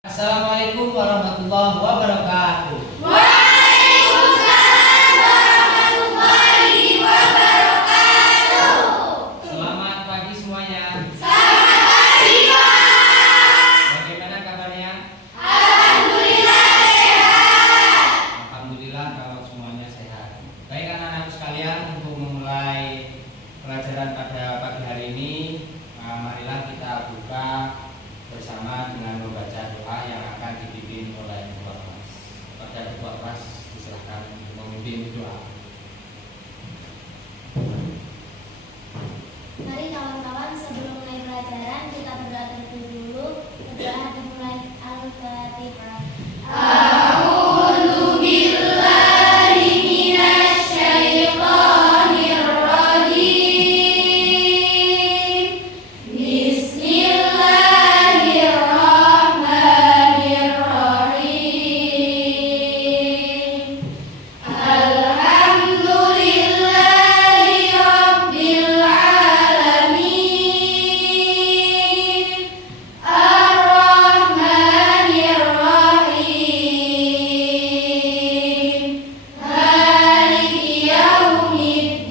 Assalamualaikum warahmatullahi wabarakatuh. Waalaikumsalam warahmatullahi wabarakatuh. Selamat pagi semuanya. Selamat pagi, Pak. Bagaimana kabarnya? Alhamdulillah sehat. Alhamdulillah kalau semuanya sehat. Baik anak-anakku sekalian, untuk memulai pelajaran pada pagi hari ini, marilah kita buka bersama dengan membaca doa yang akan dipimpin oleh ketua kelas. Pada ketua kelas diserahkan untuk memimpin doa. Mari kawan-kawan, sebelum mulai pelajaran kita berdoa terlebih dulu. Berdoa dimulai Al-Fatihah. A'udzu billahi minasy syaithanir rajim. Bismillahirrahmanirrahim. Alhamdulillahi rabbil alamin. Ar-Rahmanir Rahim. Maliki yaumiddin.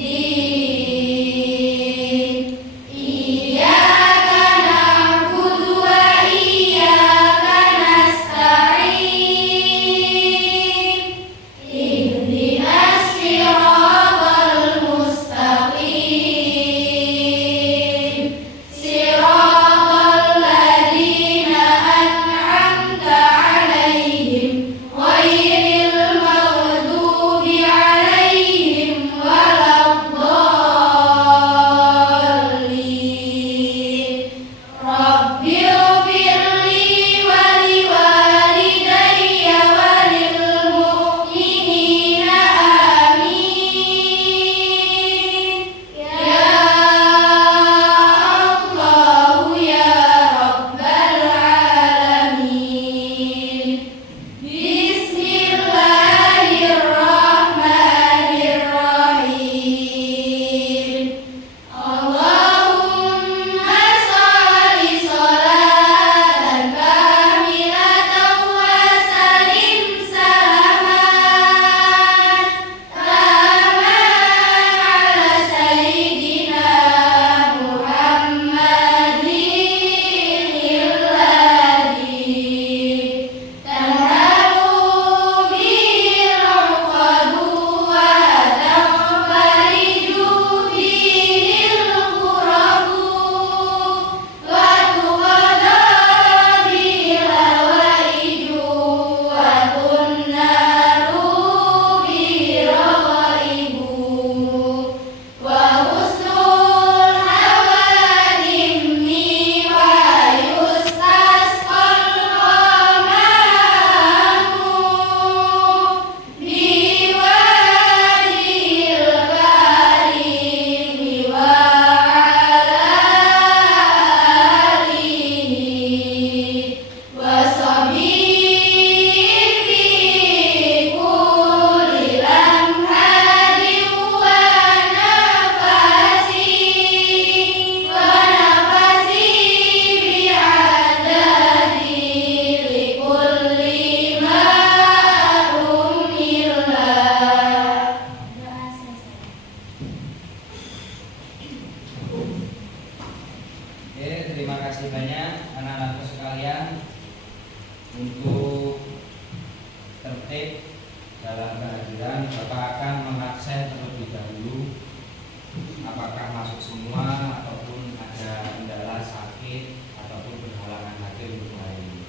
Iyyaka na'budu wa iyyaka nasta'in. Ihdinas siratal mustaqim. Siratal ladzina an'amta 'alaihim ghairil maghdubi 'alaihim waladdallin. Rabbighfirli wa liwalidayya wa lil mu'minina amin. Ya Allah ya Rabbal alamin. Bismillahirrahmanirrahim. Allahumma sholli sholatan kamilatan wa sallim salaman taman ala sayyidina Muhammadin alladhi tanhalu bihil uqadu wa tanfariju bihil qurabu wa tuqada bihil hawaiju wa tunnaru bihi raghaibu wa husnul hawadimmi wa yustasqal ghamamamu biwajhil karimi wa ala alihi wa sahbihi fi kulli lamhatin wa nafasi bi'adadi likulli ma umillah. Doa selesai. Oke, terima kasih banyak anak-anakku sekalian untuk tertib dalam kehadiran. Bapak akan mengabsen terlebih dahulu apakah masuk semua ataupun ada kendala sakit ataupun berhalangan hadir untuk hari ini.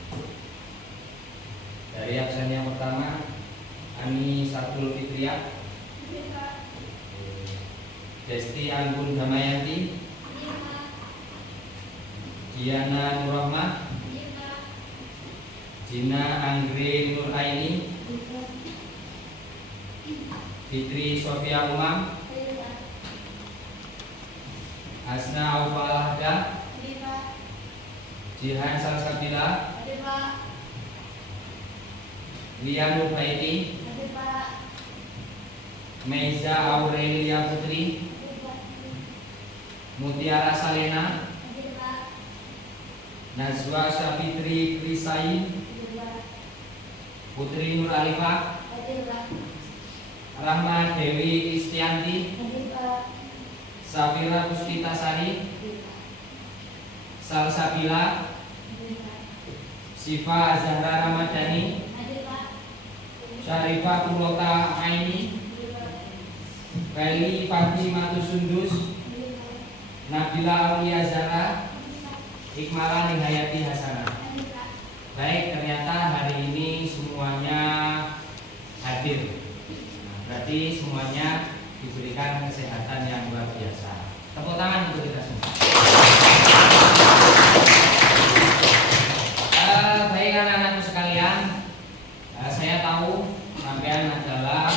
Dari absen yang pertama, Ani Satul Fitriah, Desti Anggun Damayanti, Diana Nurrahmah, Jina Anggri Nur Aini, Fitri Sofia Umam, Hasna Aufalahda, Jihan Salsabila, Lia Nurbaiti, Meiza Aurelia Putri, Mutiara Salena, Najwa Syafitri Krisain, Hadir Pak. Putri Nur Alifah, Hadir Pak. Rahma Dewi Istianti, Hadir Pak. Safira Puspitasari, Hadir Pak. Salsabila, Hadir Pak. Sifa Zahra Ramadhani, Hadir Pak. Syarifah Purwota Aini, Hadir Pak. Feli Fatimah Sundus, Hadir Pak. Nabila Aulia Zara, Ikmala Nihayati Hasanah. Hadir Pak. Baik, ternyata hari ini semuanya hadir. Nah, berarti semuanya diberikan kesehatan yang luar biasa. Tepuk tangan untuk kita semua. Baik anak-anakku sekalian, saya tahu sampean adalah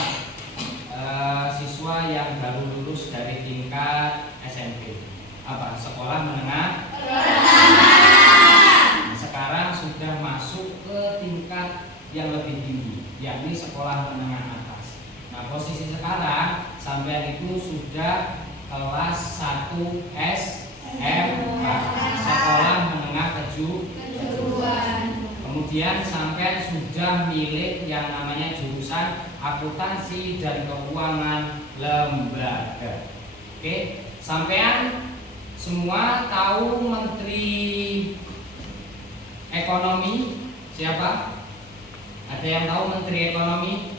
siswa yang baru lulus dari tingkat SMP. Apa? Sekolah menengah pertama. Sekarang sudah masuk ke tingkat yang lebih tinggi, yakni sekolah menengah atas. Nah, posisi sekarang sampean itu sudah kelas 1 SMK, sekolah menengah kejuruan. Kemudian sampean sudah milik yang namanya jurusan akuntansi dan keuangan lembaga. Oke, sampean semua tahu Menteri Ekonomi siapa? Ada yang tahu Menteri Ekonomi?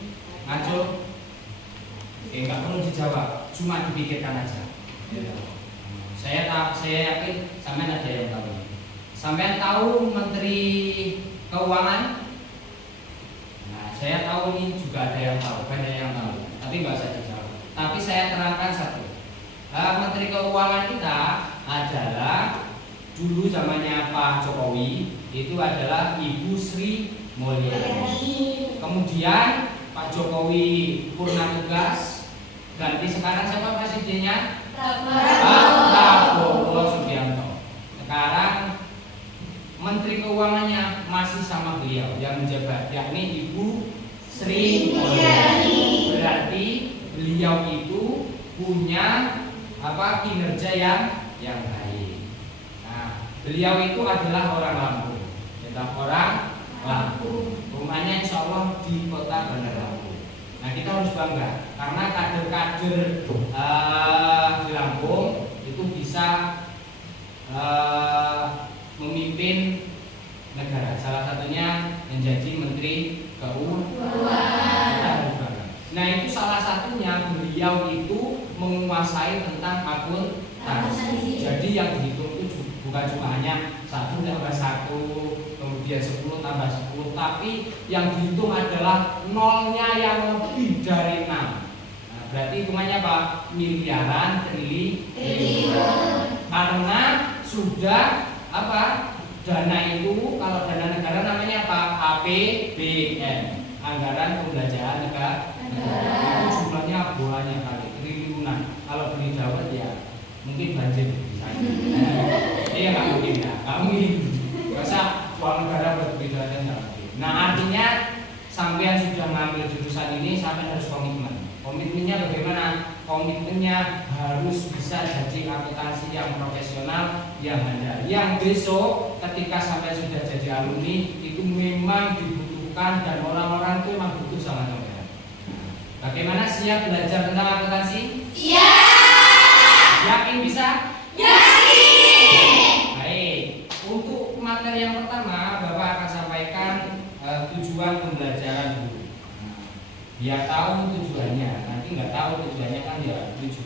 Ngaco? Oke, nggak perlu dijawab, cuma dipikirkan aja. Saya yakin sampean ada yang tahu. Sampean tahu Menteri Keuangan? Nah, saya tahu ini juga ada yang tahu, banyak yang tahu, tapi nggak usah dijawab. Tapi saya terangkan satu. Menteri Keuangan kita adalah dulu zamannya Pak Jokowi itu adalah Ibu Sri Mulyani. Kemudian Pak Jokowi purna tugas, ganti sekarang siapa presidennya? Pak Prabowo Subianto. Sekarang Menteri Keuangannya masih sama beliau yang menjabat, yakni Ibu Sri Mulyani. Berarti beliau itu punya kinerja yang baik. Nah, beliau itu adalah orang Lampung. Orang Lampung. Rumahnya insya Allah di kota Bandar Lampung. Nah, kita harus bangga karena kader-kader di Lampung itu bisa memimpin negara. Salah satunya menjadi Menteri Keuangan. Kita harus bangga. Nah, itu salah satunya beliau itu menguasai tentang akuntansi. Jadi yang dihitung itu bukan cuma hanya 1 tambah 1, kemudian 10 tambah 10, tapi yang dihitung adalah nolnya yang lebih dari 6. Nah, berarti hitungannya apa? Miliaran, triliun. Karena sudah dana itu, kalau dana negara namanya apa? APBN, anggaran pembelanjaan negara. Itu jumlahnya banyak kali, triliunan. Kalau beli dawet ya mungkin banjir di sana. Iya nggak mungkin ya, nggak mungkin. Masa uang negara buat beli dawet nggak mungkin. Nah, artinya sampean sudah ngambil jurusan ini, sampean harus komitmen. Komitmennya bagaimana? Komitmennya harus bisa jadi akuntansi yang profesional, yang handal, yang besok ketika sampai sudah jadi alumni itu memang dibutuhkan dan orang-orang itu memang butuh sama sampean. Bagaimana, siap belajar tentang akuntansi? Siap. Yakin bisa? Yakin. Baik. Untuk materi yang pertama, Bapak akan sampaikan tujuan pembelajaran dulu. Biar tahu tujuannya. Nanti nggak tahu tujuannya kan ya tujuh.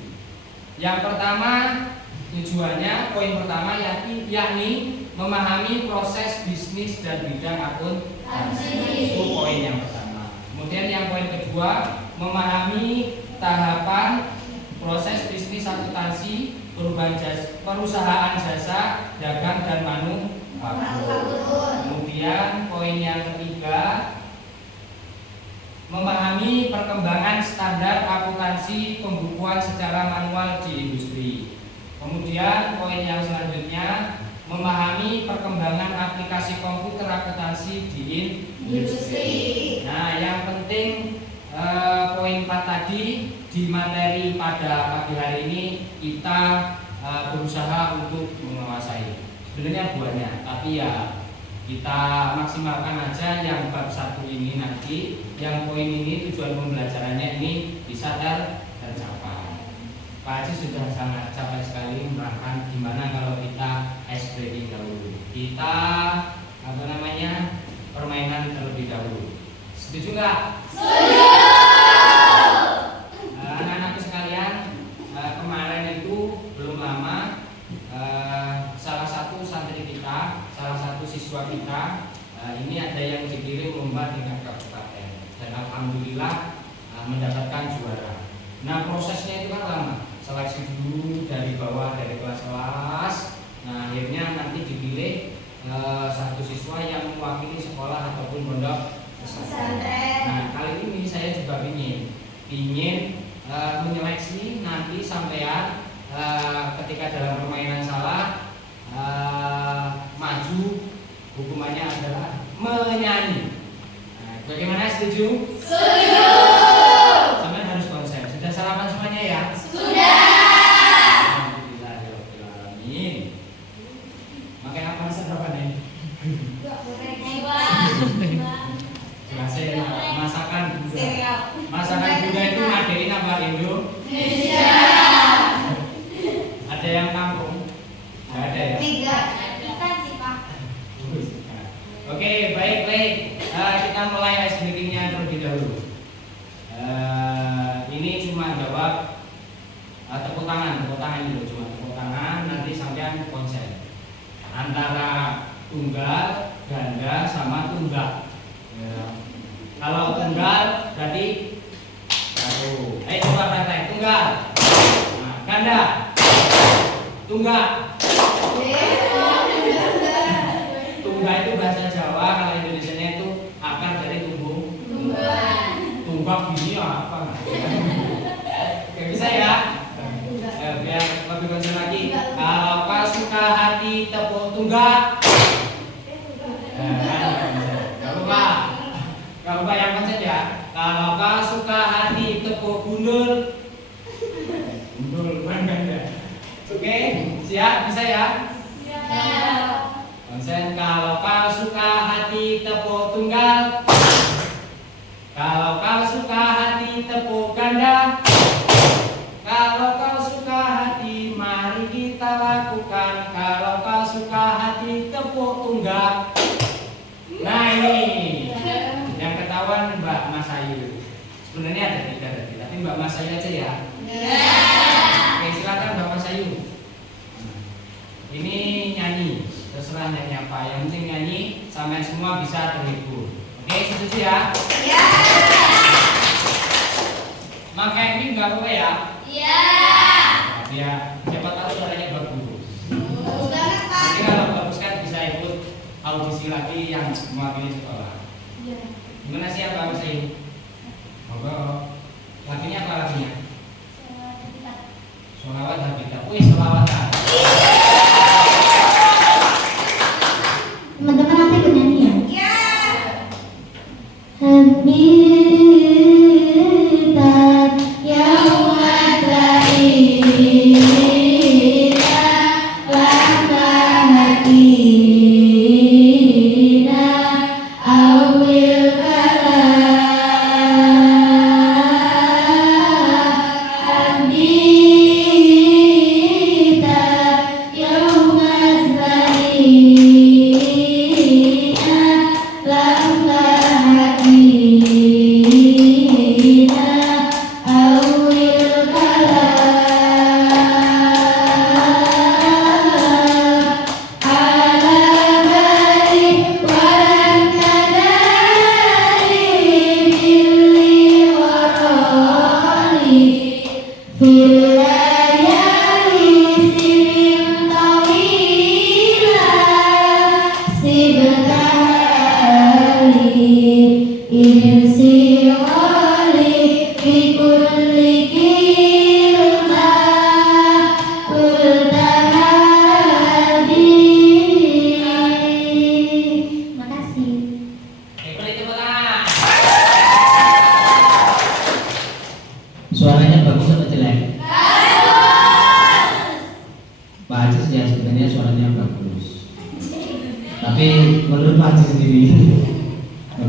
Yang pertama tujuannya, poin pertama yakni memahami proses bisnis dan bidang akuntansi. Itu poin yang pertama. Kemudian yang poin kedua, memahami tahapan proses bisnis akuntansi perusahaan jasa dagang dan manufaktur. Kemudian poin yang ketiga, memahami perkembangan standar akuntansi pembukuan secara manual di industri. Kemudian poin yang selanjutnya, memahami perkembangan aplikasi komputer akuntansi di industri. Nah, yang penting poin 4 tadi di materi pada pagi hari ini kita berusaha untuk menguasai. sebenarnya banyak, tapi ya kita maksimalkan aja yang bab 1 ini nanti, yang poin ini tujuan pembelajarannya ini bisa tercapai. Pak Haji sudah sangat capek sekali menerangkan gimana kalau kita ice breaking dahulu. Kita permainan terlebih dahulu. Setuju nggak? Setuju. Anak-anakku sekalian, kemarin itu belum lama salah satu santri kita, salah satu siswa kita, ini ada yang dikirim lomba tingkat kabupaten dan alhamdulillah mendapatkan juara. Nah, prosesnya itu kan lama, seleksi dulu dari bawah, dari kelas-kelas. Nah, akhirnya nanti dipilih satu siswa yang mewakili sekolah ataupun pondok pesantren. Nah, kali ini saya juga ingin menyeleksi nanti sampean ketika dalam permainan salah maju, hukumannya adalah menyanyi. Nah, bagaimana, setuju? Setuju. Sampean harus konsen. Sudah sarapan semuanya ya? Sudah. Alhamdulillahirobbilalamin. Makan apa sarapan ini? Masakan Bunda. Masakan Bunda itu ngadein apa Indonesia? Ada yang kampung? Nggak ada ya? Tidak. Kita sih Pak. Oke, baik. Kita mulai ice breaking-nya terlebih dahulu. Ini cuma jawab tepuk tangan dulu, cuma tepuk tangan. Nanti sampean konsen antara tunggal, ganda, sama tunggak. Ya. Kalau tunggal berarti satu. Coba praktek tunggal. Nah, ganda, tunggak. Tunggak itu bahasa Jawa, kalau Indonesianya itu akar dari tunggung. Tunggak gini apa? Gak bisa ya? Biar lebih konsen lagi. Kalau kau suka hati tepuk tunggak. Gak lupa yang konsen ya. Kalau kau suka hati tepuk gundul. Gundul bukan ganda. Oke, siap? Bisa ya? Siap. Konsen. Kalau kau suka hati tepuk tunggal. Kalau kau suka hati tepuk ganda. Kalau kau suka hati mari kita lakukan. Kalau kau suka hati tepuk tunggak. Nah, ini yang ketahuan Mbak Mas Ayu. Sebenarnya ada tiga tadi, tapi Mbak Mas Ayu aja ya. Oke, silakan Mbak Mas Ayu. Ini nyanyi, terserah nyanyi apa. Yang penting nyanyi, sampai semua bisa terhibur. Oke, setuju ya? Ya. Maka ini nggak apa-apa ya? Ya. Biar siapa tahu suaranya bagus. Banget, Pak. Nanti kalau bagus kan bisa ikut audisi lagi yang mewakili sekolah. Gimana siap Pak Mas Ayu? Monggo. Laginya apa laginya? Sholawat Habitat. Wih, sholawatan. Teman-teman nanti ikut nyanyi ya? Ya. Habitat yauma sa'ida lama hadina awil habitat yauma sa'ida lama hadina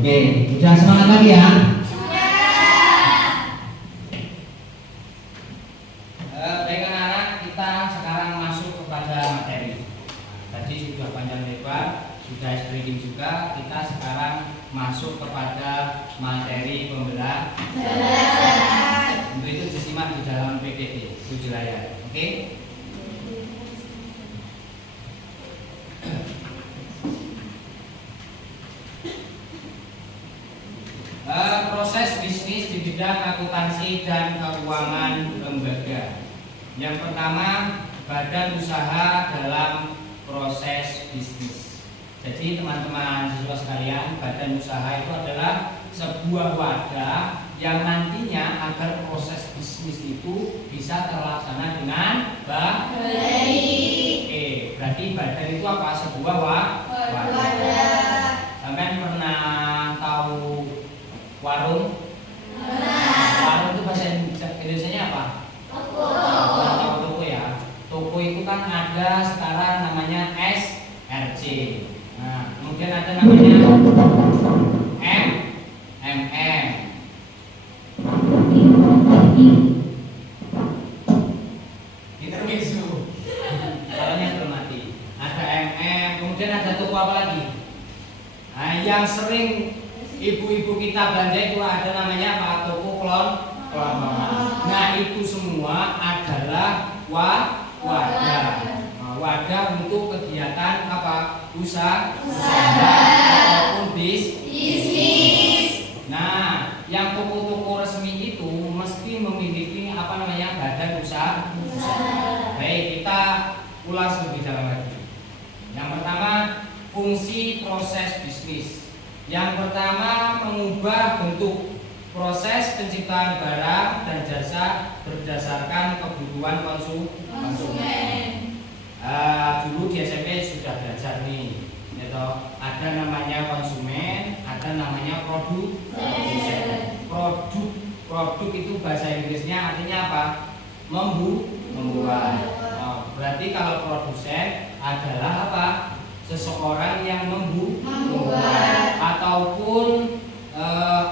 Oke, udah semangat lagi ya. Baik anak-anak, kita sekarang masuk kepada materi. Tadi sudah panjang lebar, sudah streaming juga. Kita sekarang masuk kepada materi pembelajaran. Untuk itu disimak di dalam PPT 7 layar. Oke? Proses bisnis di bidang akuntansi dan keuangan lembaga. Yang pertama, badan usaha dalam proses bisnis. Jadi teman-teman siswa sekalian, badan usaha itu adalah sebuah wadah yang nantinya agar proses bisnis itu bisa terlaksana dengan baik. Oke, berarti badan itu apa? Sebuah wadah. Sampai pernah tahu warung? Warung itu bahasa Indonesianya apa? Toko. Toko ya. Toko itu kan ada sekarang namanya SRC. Nah, kemudian ada namanya MM. Intermezzo. Soalnya termati. Ada MM, kemudian ada toko apa lagi? Nah, yang sering ibu-ibu kita belanja itu ada namanya apa? Toko kelon. Nah, itu semua adalah wadah. Nah, wadah untuk kegiatan apa? Usaha ataupun bisnis. Nah, yang toko-toko resmi itu mesti memiliki apa namanya? Badan usaha. Baik, kita ulas lebih dalam lagi. Yang pertama, fungsi proses bisnis. Yang pertama, mengubah bentuk proses penciptaan barang dan jasa berdasarkan kebutuhan konsumen. Dulu di SMP sudah belajar nih, gitu. Ada namanya konsumen, ada namanya produsen. Produk itu bahasa Inggrisnya artinya apa? Membuat. Berarti kalau produsen adalah apa? Seseorang yang membuat ataupun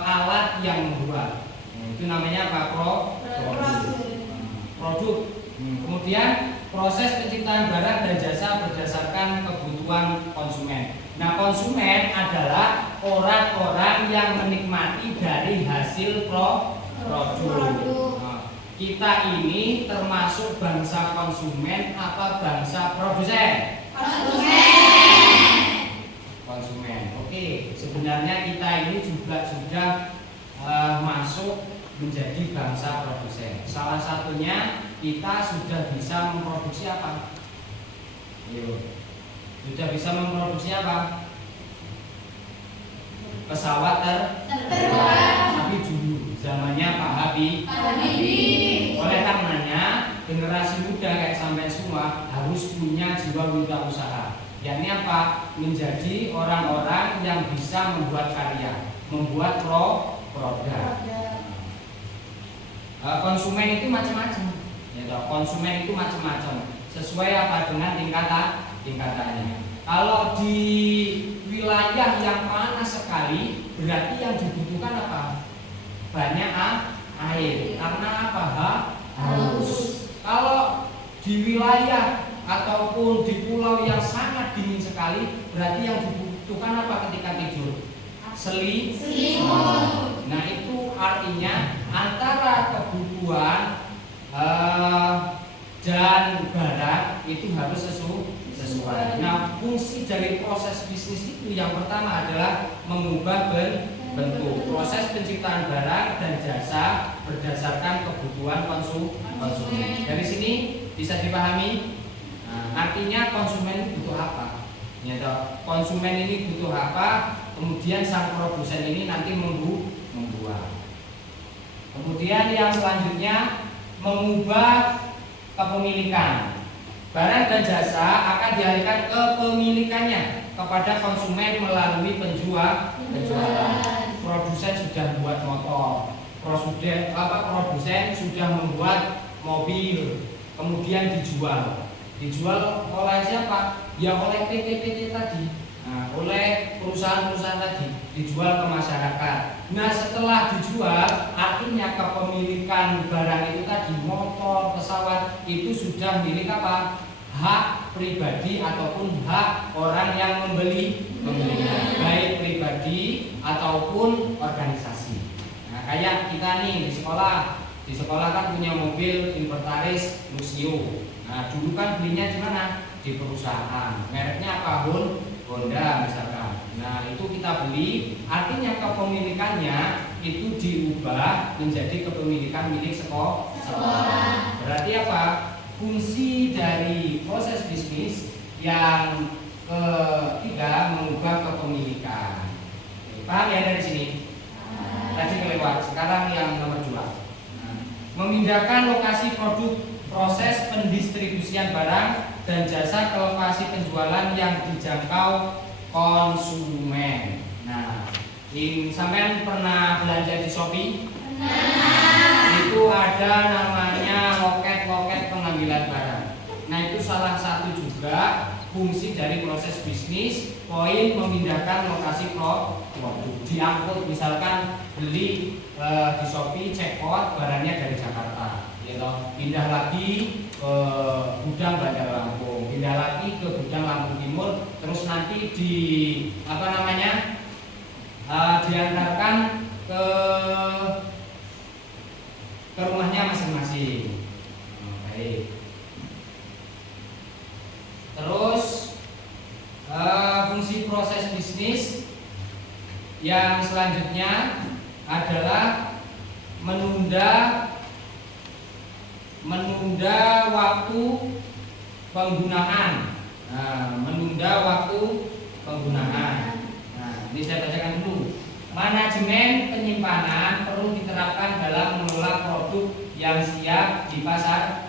alat yang membuat. Itu namanya apa? Produk. Kemudian proses penciptaan barang dan jasa berdasarkan kebutuhan konsumen. Nah, konsumen adalah orang-orang yang menikmati dari hasil produk. Nah, kita ini termasuk bangsa konsumen apa bangsa produsen? Konsumen. Oke, sebenarnya kita ini juga sudah masuk menjadi bangsa produsen. Salah satunya kita sudah bisa memproduksi apa? Sudah bisa memproduksi apa? Pesawat terbang. Tapi dulu zamannya Pak Habibie. Oleh karenanya generasi muda kayak sampai semua harus punya jiwa wirausaha. Yakni apa? Menjadi orang-orang yang bisa membuat karya, membuat produk. Konsumen itu macam-macam. Konsumen itu macam-macam. Sesuai apa dengan tingkatannya. Kalau di wilayah yang panas sekali, berarti yang dibutuhkan apa? Banyak air. Karena apa? Haus. Kalau di wilayah ataupun di pulau yang sangat dingin sekali, berarti yang dibutuhkan apa ketika tidur? Selimut. Nah, itu artinya antara kebutuhan dan barang itu harus sesuai. Nah, fungsi dari proses bisnis itu yang pertama adalah mengubah bentuk proses penciptaan barang dan jasa berdasarkan kebutuhan konsumen. Dari sini bisa dipahami. Artinya konsumen butuh apa? Konsumen ini butuh apa? Kemudian sang produsen ini nanti membuat. Kemudian yang selanjutnya mengubah kepemilikan. Barang dan jasa akan dialihkan kepemilikannya kepada konsumen melalui penjualan. Produsen sudah membuat motor, produsen sudah membuat mobil, kemudian dijual oleh siapa? Ya oleh PT-PT tadi. oleh perusahaan-perusahaan tadi, dijual ke masyarakat. Nah, setelah dijual, artinya kepemilikan barang itu tadi, motor, pesawat, itu sudah milik apa? Hak pribadi ataupun hak orang yang membelinya, baik pribadi ataupun organisasi. Nah, kayak kita nih di sekolah kan punya mobil inventaris Luxio. Nah, dulu kan belinya di mana? Di perusahaan. Mereknya apa? Honda misalkan. Nah, itu kita beli, artinya kepemilikannya itu diubah menjadi kepemilikan milik sekolah. Berarti apa? Fungsi dari proses bisnis yang ketiga mengubah kepemilikan. Paham ya dari sini? Tadi kelewat. Sekarang yang nomor 2. Memindahkan lokasi produk, proses pendistribusian barang dan jasa ke lokasi penjualan yang dijangkau konsumen. Nah, sampean pernah belanja di Shopee? Pernah. Itu ada namanya loket pengambilan barang. Nah, itu salah satu juga fungsi dari proses bisnis, poin memindahkan lokasi produk. Diangkut, misalkan beli di Shopee, check-out barangnya dari Jakarta, gitu. Pindah lagi ke gudang Bandar Lampung, pindah lagi ke gudang Lampung Timur, terus nanti diantarkan ke rumahnya masing-masing. Baik. Terus fungsi proses bisnis yang selanjutnya adalah menunda waktu penggunaan. Menunda waktu penggunaan. Nah, ini saya bacakan dulu. Manajemen penyimpanan perlu diterapkan dalam mengelola produk yang siap di pasar.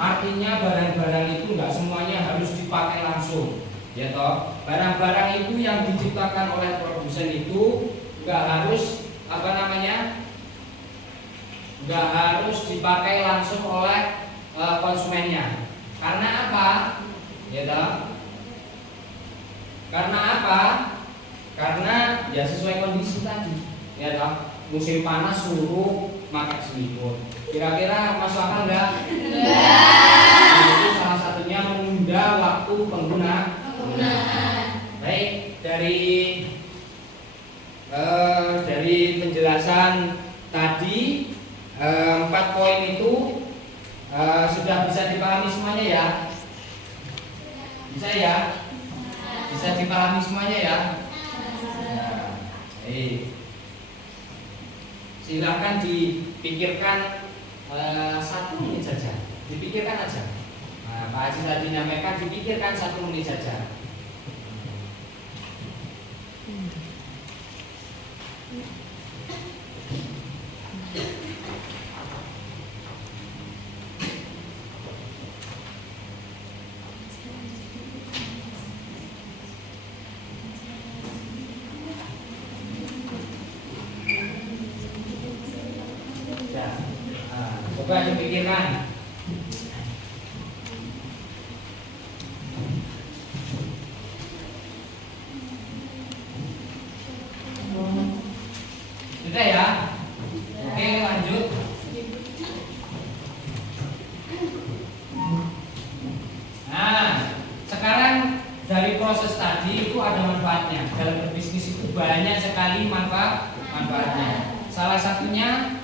Artinya barang-barang itu enggak semuanya harus dipakai langsung, ya toh. Barang-barang itu yang diciptakan oleh produsen itu enggak harus enggak harus dipakai langsung oleh konsumennya. Karena apa? Ya toh. Karena apa? Karena ya sesuai kondisi tadi, ya toh. Musim panas suruh pakai selimut. Kira-kira masuk akal enggak? Nah, itu salah satunya menunda waktu penggunaan. Baik, dari penjelasan tadi 4 poin itu sudah bisa dipahami semuanya ya? Bisa ya? Bisa dipahami semuanya ya? Baik. Silakan dipikirkan 1 menit saja. Dipikirkan aja. Nah, Pak Haji tadi nyampaikan dipikirkan 1 menit saja. Coba dipikirkan. Sudah ya? Oke, lanjut. Nah, sekarang dari proses tadi itu ada manfaatnya. Dalam berbisnis itu banyak sekali manfaatnya. Salah satunya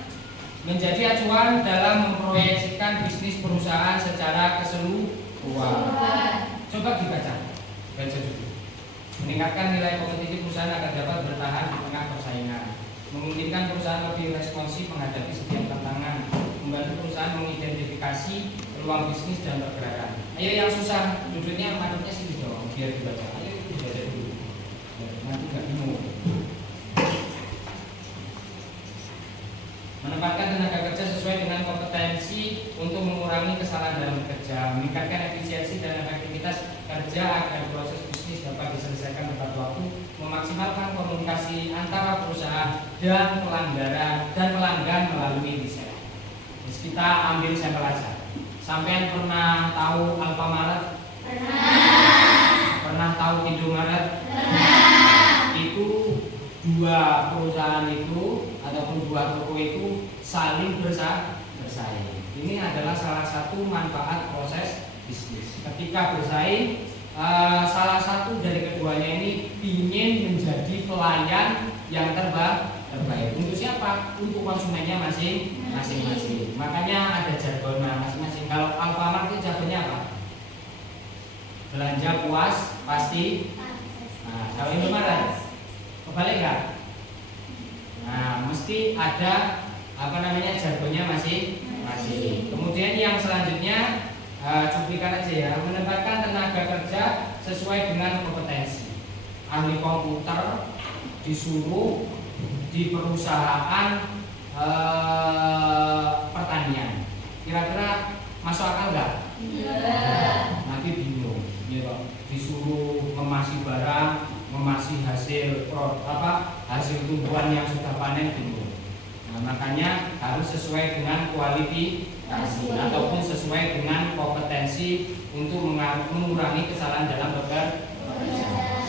menjadi acuan dalam memproyeksikan bisnis perusahaan secara keseluruhan. Coba baca dulu. Meningkatkan nilai kompetitif perusahaan agar dapat bertahan di tengah persaingan. Memungkinkan perusahaan lebih responsif menghadapi setiap tantangan. Membantu perusahaan mengidentifikasi peluang bisnis dan pergerakan. Ayo yang susah, duduknya madepnya sini dong, biar dibaca. Ayo dibaca dulu. Nanti nggak bingung. Menempatkan tenaga kerja sesuai dengan kompetensi untuk mengurangi kesalahan dalam bekerja, meningkatkan efisiensi dan efektivitas kerja agar proses bisnis dapat diselesaikan tepat waktu, memaksimalkan komunikasi antara perusahaan dan pelanggan melalui riset. Terus kita ambil sampel aja. Sampean pernah tahu Alfamart? Pernah. Pernah tahu Indomaret? Pernah. Itu dua perusahaan itu ataupun dua toko itu saling bersaing. Ini adalah salah satu manfaat proses bisnis. Ketika bersaing, salah satu dari keduanya ini ingin menjadi pelayan yang terbaik. Untuk siapa? Untuk konsumennya masing-masing. Makanya ada jargonnya masing-masing. Kalau Alfamart itu jargonnya apa? Belanja puas pasti. Nah, kalau Indomaret kebalik nggak? Nah, mesti ada jargonnya masing-masing. Kemudian yang selanjutnya cuplikan aja ya, menempatkan tenaga kerja sesuai dengan kompetensi. Ahli komputer disuruh di perusahaan pertanian. Kira-kira masuk akal nggak? Nanti bingung, ya, disuruh memasi barang, memasi hasil hasil tumbuhan yang sudah panen bingung. Nah, makanya harus sesuai dengan kualifikasi ataupun sesuai dengan kompetensi untuk mengurangi kesalahan dalam bekerja.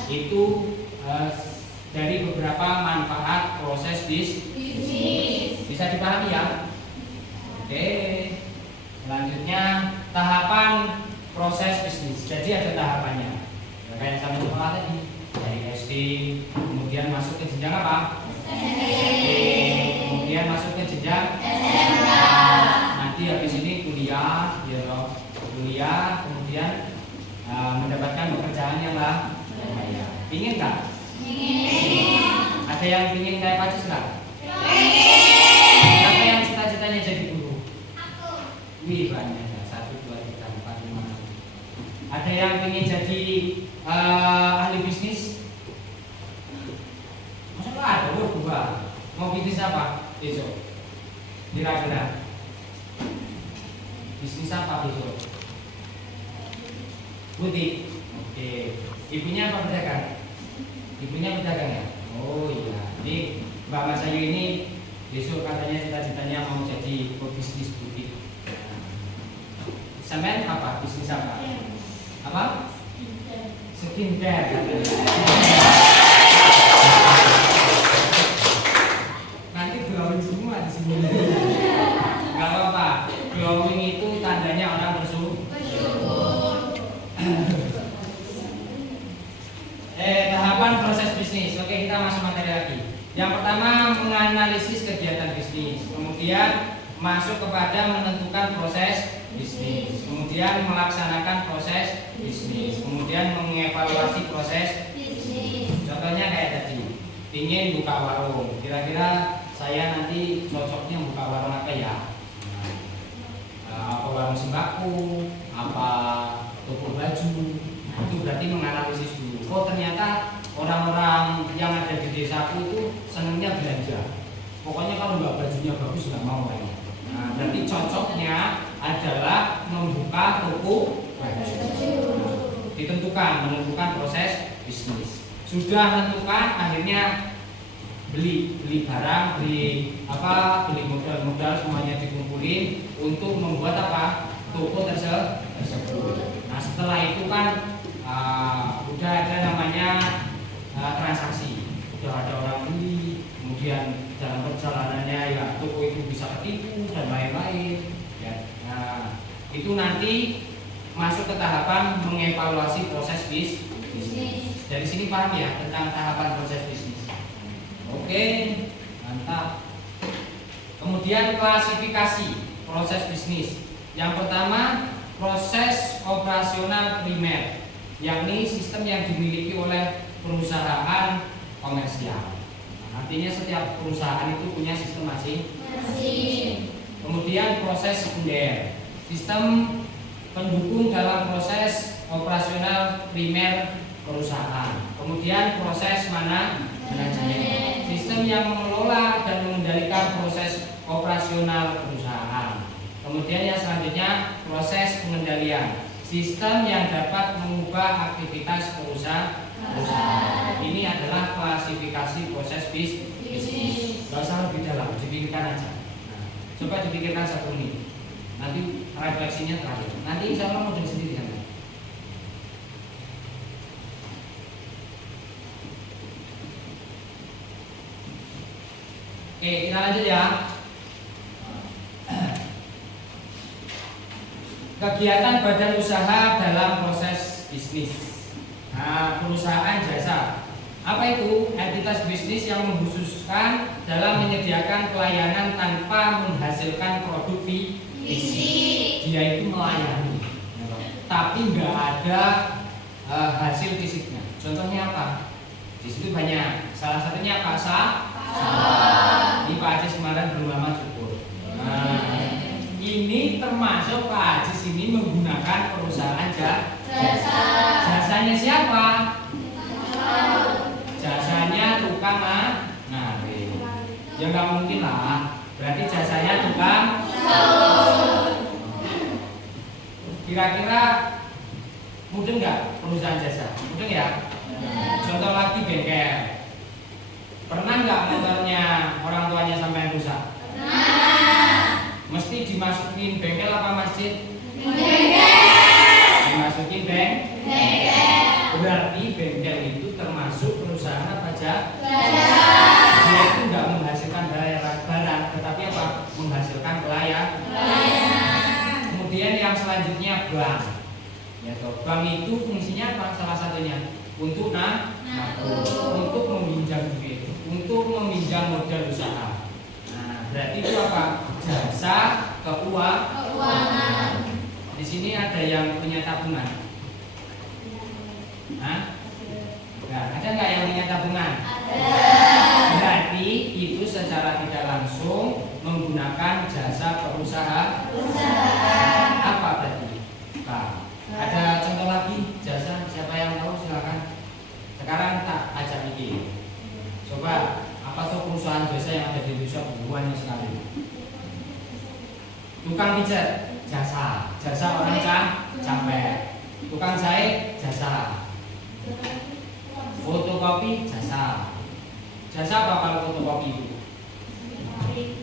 Itu dari beberapa manfaat proses bisnis. Bisa dipahami ya? Oke. Selanjutnya tahapan proses bisnis. Jadi ada tahapannya. Kayak sampai sekolah tadi, dari SD, kemudian masuk ke jenjang apa? SD. Kemudian masuk ke jenjang SMA. Nanti habis ini kuliah, kuliah, kemudian mendapatkan pekerjaan yang layak. Ingin nggak? Ingin. Ada yang ingin kayak Pak Cis nggak? Ingin. Siapa yang cita-citanya jadi guru? Aku. Wih, banyak ya. 1, 2, 3, 4, 5. Ada yang ingin jadi ahli bisnis? Masa nggak ada? Dua. Mau bisnis apa besok? Kira-kira bisnis apa besok? Butik. Oke. Ibunya apa pedagang? Ibunya pedagang ya? Oh iya. Jadi Mbak Mas Ayu ini besok katanya cita-citanya mau jadi pebisnis butik. Sampean apa? Bisnis apa? Apa? Skincare katanya. Nanti glowing semua di sini. Gak apa-apa. Glowing itu tandanya orang bersyukur. Tahapan proses bisnis. Oke, kita masuk materi lagi. Yang pertama menganalisis kegiatan bisnis. Kemudian masuk kepada menentukan proses bisnis. Kemudian melaksanakan proses bisnis. Kemudian mengevaluasi proses bisnis. Contohnya kayak tadi, ingin buka warung. Kira-kira saya nanti cocoknya buka warung apa ya? Apa warung sembako? Apa toko baju? Nah, itu berarti menganalisis dulu. Oh, ternyata orang-orang yang ada di desaku itu senangnya belanja. Pokoknya kalau nggak bajunya bagus nggak mau lagi. Nah, berarti cocoknya adalah membuka toko baju. Menentukan proses bisnis. Sudah tentukan, akhirnya beli barang, beli modal semuanya dikumpulin untuk membuat toko tersebut. Nah, setelah itu kan udah ada namanya transaksi, udah ada orang beli, kemudian dalam perjalanannya ya toko itu bisa ketipu dan lain-lain ya. Nah, itu nanti masuk ke tahapan mengevaluasi proses bisnis. Dari sini paham ya tentang tahapan proses bisnis. Oke, mantap. Kemudian klasifikasi proses bisnis. Yang pertama, proses operasional primer, yakni sistem yang dimiliki oleh perusahaan komersial. Nah, artinya setiap perusahaan itu punya sistem masing-masing. Kemudian proses sekunder, sistem pendukung dalam proses operasional primer perusahaan. Kemudian proses manajemen, sistem yang mengelola dan mengendalikan proses operasional perusahaan. Kemudian yang selanjutnya proses pengendalian, sistem yang dapat mengubah aktivitas perusahaan. Ini adalah klasifikasi proses bisnis. Gak usah lebih dalam, dipikirkan aja. Nah, coba dipikirkan 1 menit. Nanti refleksinya terakhir. Nanti insya Allah model sendiri kan. Oke, kita lanjut ya. Kegiatan badan usaha dalam proses bisnis. Nah, perusahaan jasa. Apa itu? Entitas bisnis yang mengkhususkan dalam menyediakan pelayanan tanpa menghasilkan produk fisik. Dia itu melayani, tapi nggak ada hasil fisiknya. Contohnya apa? Di situ banyak. Salah satunya apa? Ini Pak Ajis kemarin belum lama cukur. Nah, ini termasuk Pak Ajis ini menggunakan perusahaan jasa. Jasanya siapa? Jasanya tukang narik. Ya nggak mungkin lah. Berarti jasanya tukang. Kira-kira mudeng nggak perusahaan jasa? Mudeng ya? Contoh lagi bengkel. Pernah nggak motornya orang tuanya sampai rusak? Mesti dimasukin bengkel apa masjid? Dimasukin bengkel. Berarti bengkel itu termasuk perusahaan apa aja? Dia itu nggak menghasilkan barang, tetapi apa? Menghasilkan pelayanan. Kemudian yang selanjutnya bank. Ya, bank itu fungsinya apa? Salah satunya untuk untuk meminjam duit, untuk meminjam modal usaha. Nah, berarti itu apa? Jasa keuangan. Di sini ada yang punya tabungan. Nah, ada nggak yang punya tabungan? Berarti itu secara tidak langsung menggunakan jasa perusahaan. Apa berarti? Nah, ada contoh lagi jasa, siapa yang tahu silakan. Sekarang tak ajak mikir. Coba apa tuh perusahaan jasa yang ada di Indonesia banyak sekali. Tukang pijat jasa orang capek. Tukang jahit jasa. Fotokopi jasa. Jasa apa kalau fotokopi itu?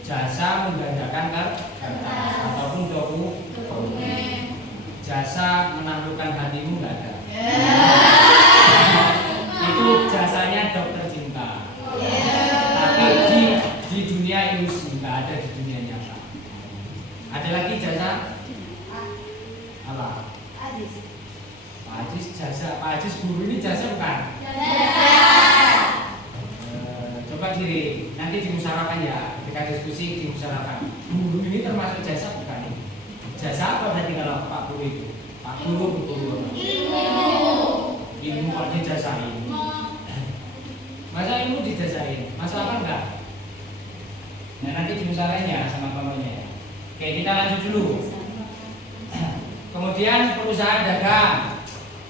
Jasa menggandakan kertas ataupun dokumen. Jasa menaklukkan hatimu nggak ada. Itu jasanya dokter cinta. Tapi di dunia ilusi, nggak ada di dunia nyata. Ada lagi jasa apa? Pak Ajis jasa. Pak Ajis guru ini jasa bukan? Coba diri, nanti dimusyawarahkan ya. Ketika diskusi dimusyawarahkan. Guru ini termasuk jasa bukan? Jasa apa berarti kalau Pak Guru itu? Pak Guru betul. Ilmu kok dijasain. Masa ilmu dijasain? Masa apa enggak? Nah, nanti dimusyawarahkan ya sama kelompoknya. Oke, kita lanjut dulu. Kemudian perusahaan dagang.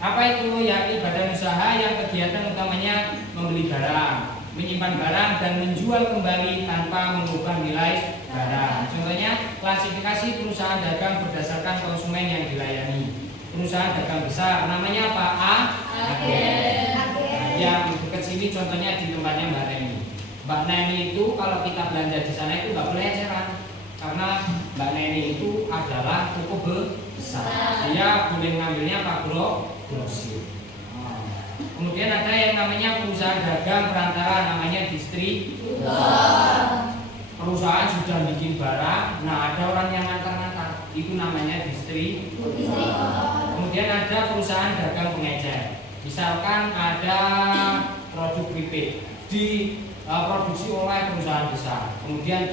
Apa itu? Yakni badan usaha yang kegiatan utamanya membeli barang, menyimpan barang dan menjual kembali tanpa mengubah nilai barang. Contohnya klasifikasi perusahaan dagang berdasarkan konsumen yang dilayani. Perusahaan dagang besar namanya apa? Agen. Yang dekat sini contohnya di tempatnya Mbak Neni. Mbak Neni itu kalau kita belanja di sana itu nggak boleh eceran, karena Mbak Neni itu adalah toko besar. Dia boleh ngambilnya apa? Grosir. Kemudian ada yang namanya perusahaan dagang perantara, namanya distributor. Perusahaan sudah bikin barang, nah ada orang yang ngantar-ngantar, itu namanya distributor. Kemudian ada perusahaan dagang pengecer. Misalkan ada produk keripik diproduksi oleh perusahaan besar, kemudian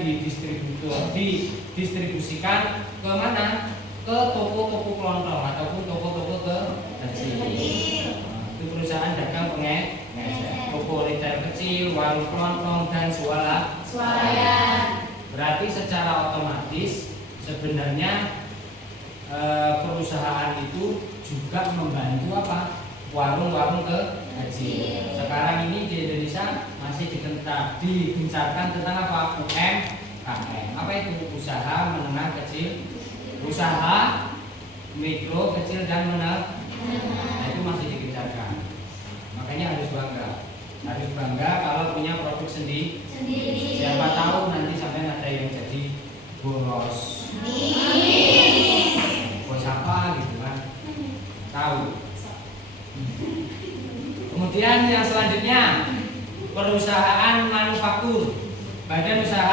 didistribusikan ke mana? Ke toko-toko kelontong ataupun toko-toko kecil. Itu perusahaan dagang pengecer. Toko retail kecil, warung kelontong dan swalayan. Berarti secara otomatis sebenarnya perusahaan itu juga membantu apa? Warung-warung kecil. Sekarang ini di Indonesia masih digencarkan tentang apa? UMKM. Apa itu? Usaha menengah kecil, usaha mikro kecil dan menengah. Nah, itu masih digencarkan. Makanya harus bangga kalau punya produk sendiri. Siapa tahu nanti sampai ada yang jadi bos. Bos apa gitu kan? Tahu. Kemudian yang selanjutnya perusahaan manufaktur. Badan usaha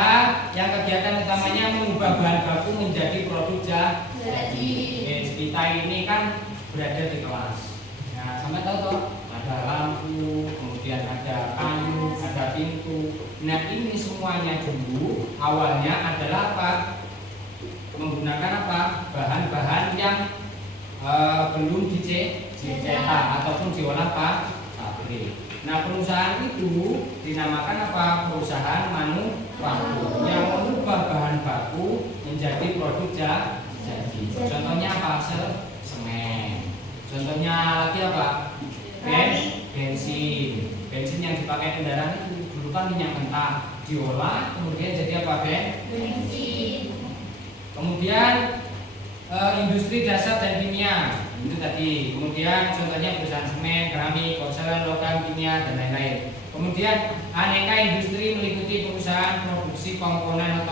kita ini kan berada di kelas. Nah, sampai tahu toh, ada lampu, kemudian ada kayu, ada pintu. Nah, ini semuanya dulu awalnya adalah apa? Menggunakan apa? Bahan-bahan yang belum dicetak ataupun diolah pabrik. Nah, perusahaan itu dinamakan apa? Perusahaan manufaktur yang mengubah bahan baku menjadi produk jadi. Contohnya apa? Semen. Contohnya lagi apa? Bensin. Bensin yang dipakai kendaraan itu dulu kan minyak mentah, diolah kemudian jadi apa? Bensin. Kemudian industri dasar dan kimia itu tadi. Kemudian contohnya perusahaan semen, keramik, porselen, logam, kimia dan lain-lain. Kemudian aneka industri meliputi perusahaan produksi komponen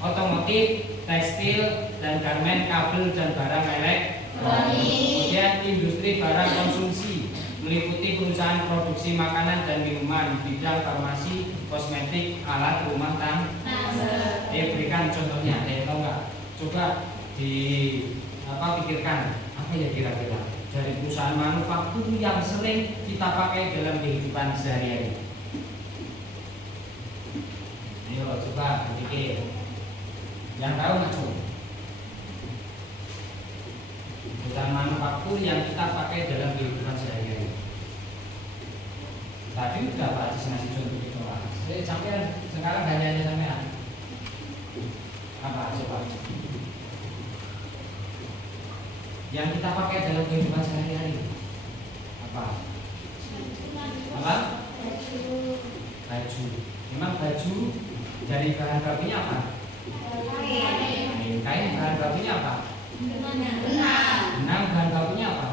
otomotif, tekstil dan garmen, kabel dan barang elektronik. Kemudian industri barang konsumsi meliputi perusahaan produksi makanan dan minuman, bidang farmasi, kosmetik, alat rumah tangga. Berikan contohnya, tahu nggak? Coba pikirkan apa ya kira-kira dari perusahaan manufaktur yang sering kita pakai dalam kehidupan sehari-hari. Ayo coba pikir. Yang tahu nggak coba? Perusahaan manufaktur yang kita pakai dalam kehidupan sehari-hari. Tadi udah Pak Aziz ngasih contoh di kelas. Sampai sekarang hanya sampean. Apa coba? Yang kita pakai dalam kehidupan sehari-hari apa? Baju. Memang baju dari bahan bakunya apa? Kain. Bahan bakunya apa? Benang. Bahan bakunya apa?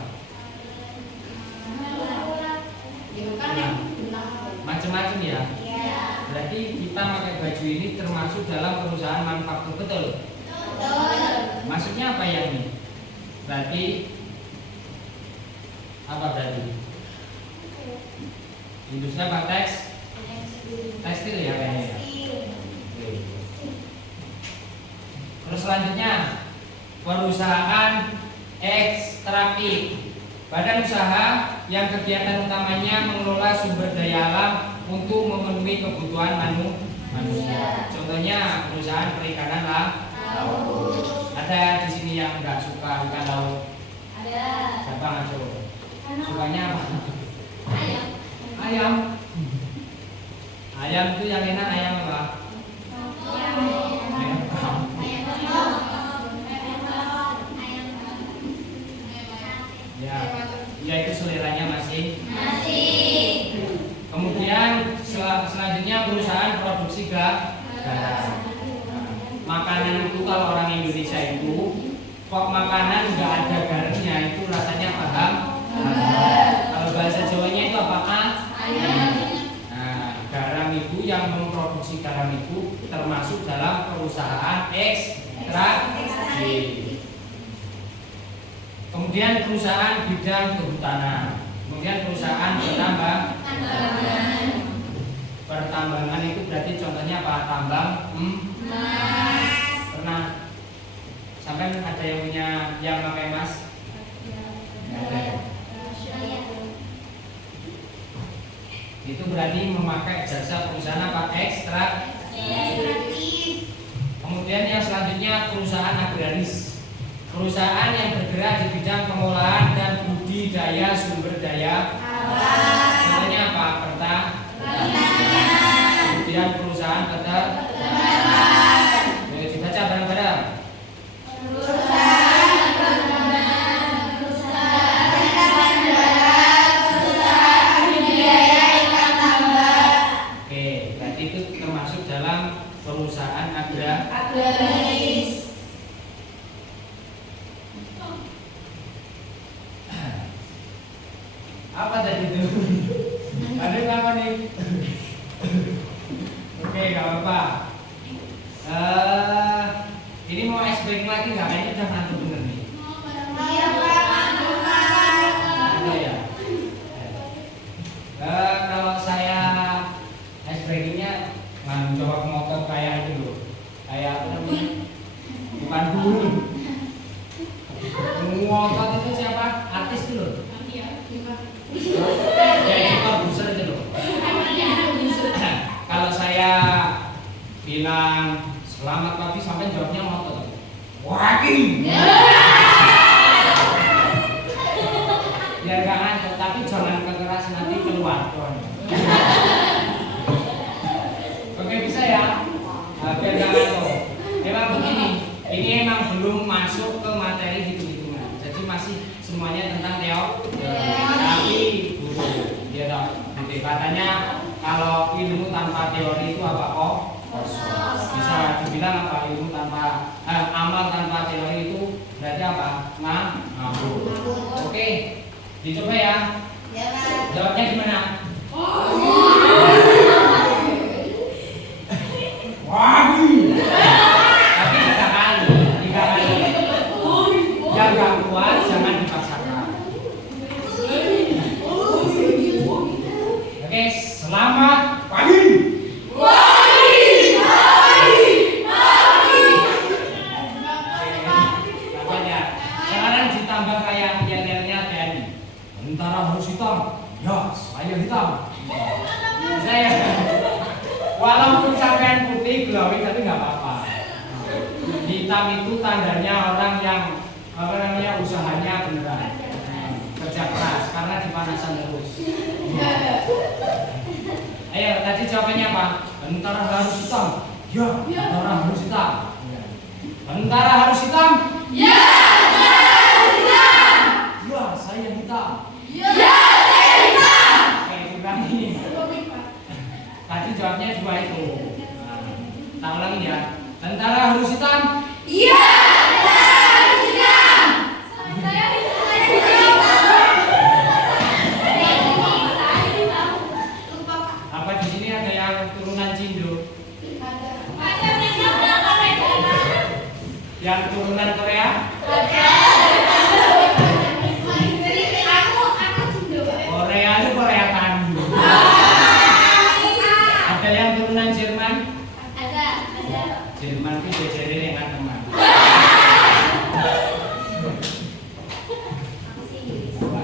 Macam-macam ya. Berarti kita pakai baju ini termasuk dalam perusahaan manufaktur, betul? Maksudnya apa ya ini? Berarti apa berarti? Industri apa? Tekstil ya kayaknya. Terus selanjutnya perusahaan ekstraktif, badan usaha yang kegiatan utamanya mengelola sumber daya alam untuk memenuhi kebutuhan manusia. Contohnya perusahaan perikanan laut. Ada di sini yang nggak suka ikan laut? Ada. Siapa nggak suka? Sukanya apa? Ayam. Ayam itu yang enak ayam apa? Ya itu seleranya masih. Kemudian selanjutnya perusahaan produksi garam. Makanan itu kalau orang Indonesia itu kok makanan nggak ada garamnya itu rasanya paham? Kalau bahasa Jawanya itu apakah? Nah, garam itu yang memproduksi garam itu termasuk dalam perusahaan ekstraktif. Kemudian perusahaan bidang kehutanan. Kemudian perusahaan pertambangan itu berarti contohnya apa? Tambang pernah sampai ada yang punya yang pakai emas? Ada. Itu berarti memakai jasa perusahaan apa? Ekstraktif. Kemudian yang selanjutnya perusahaan agraris, perusahaan yang bergerak di bidang pengolahan dan budidaya sumber daya alam. Contohnya apa? Kemudian perusahaan dibaca bareng-bareng. Oke, berarti itu termasuk dalam perusahaan agraris. Apa tadi itu? Ada apa nih? Oke, gak apa-apa. Ini mau ice break lagi nggak? Kayaknya udah ngantuk bener nih. Ada ya. Kalau saya ice breakingnya coba motor kayak itu loh, kayak apa namanya? Bukan burung. Ngotot itu siapa? Artis itu loh. Jadi produser itu loh. Kalau saya bilang selamat pagi sampai jawabnya ngotot. Waki. Biar gak ngantuk, tapi jangan kekeras nanti keluar. Oke bisa ya? Biar gak ngantuk. Memang begini, ini emang belum masuk ke materi hitung-hitungan. Jadi masih semuanya tentang teori. Tapi guru, dia tahu. Jadi katanya kalau ilmu tanpa teori itu apa kok? Bisa dibilang apa ilmu tanpa amal tanpa teori itu berarti apa? Ngabur. Oke, dicoba ya. Jawabnya gimana? Tapi tiga kali. Yang gak kuat jangan dipaksakan. Oke, selamat pagi. Sekarang ditambah kayak yel-yelnya TNI. Tentara harus hitam. Ya, saya hitam. Saya walaupun sampean putih glowing tapi nggak apa-apa. Hitam itu tandanya orang yang usahanya beneran, kerja keras karena dipanasan terus. Ayo tadi jawabannya apa? Tentara harus hitam. Ya, tentara harus hitam. Tentara harus hitam. Ya, Ya, saya hitam. Oke, ulangi. Tadi jawabnya dua itu. Tak ulangi ya. Tentara harus hitam. Apa di sini ada yang turunan Cindo? Yang turunan Korea? Korea itu Korea Tanjung. Ada yang turunan Jerman? Jerman itu jejerin dengan teman.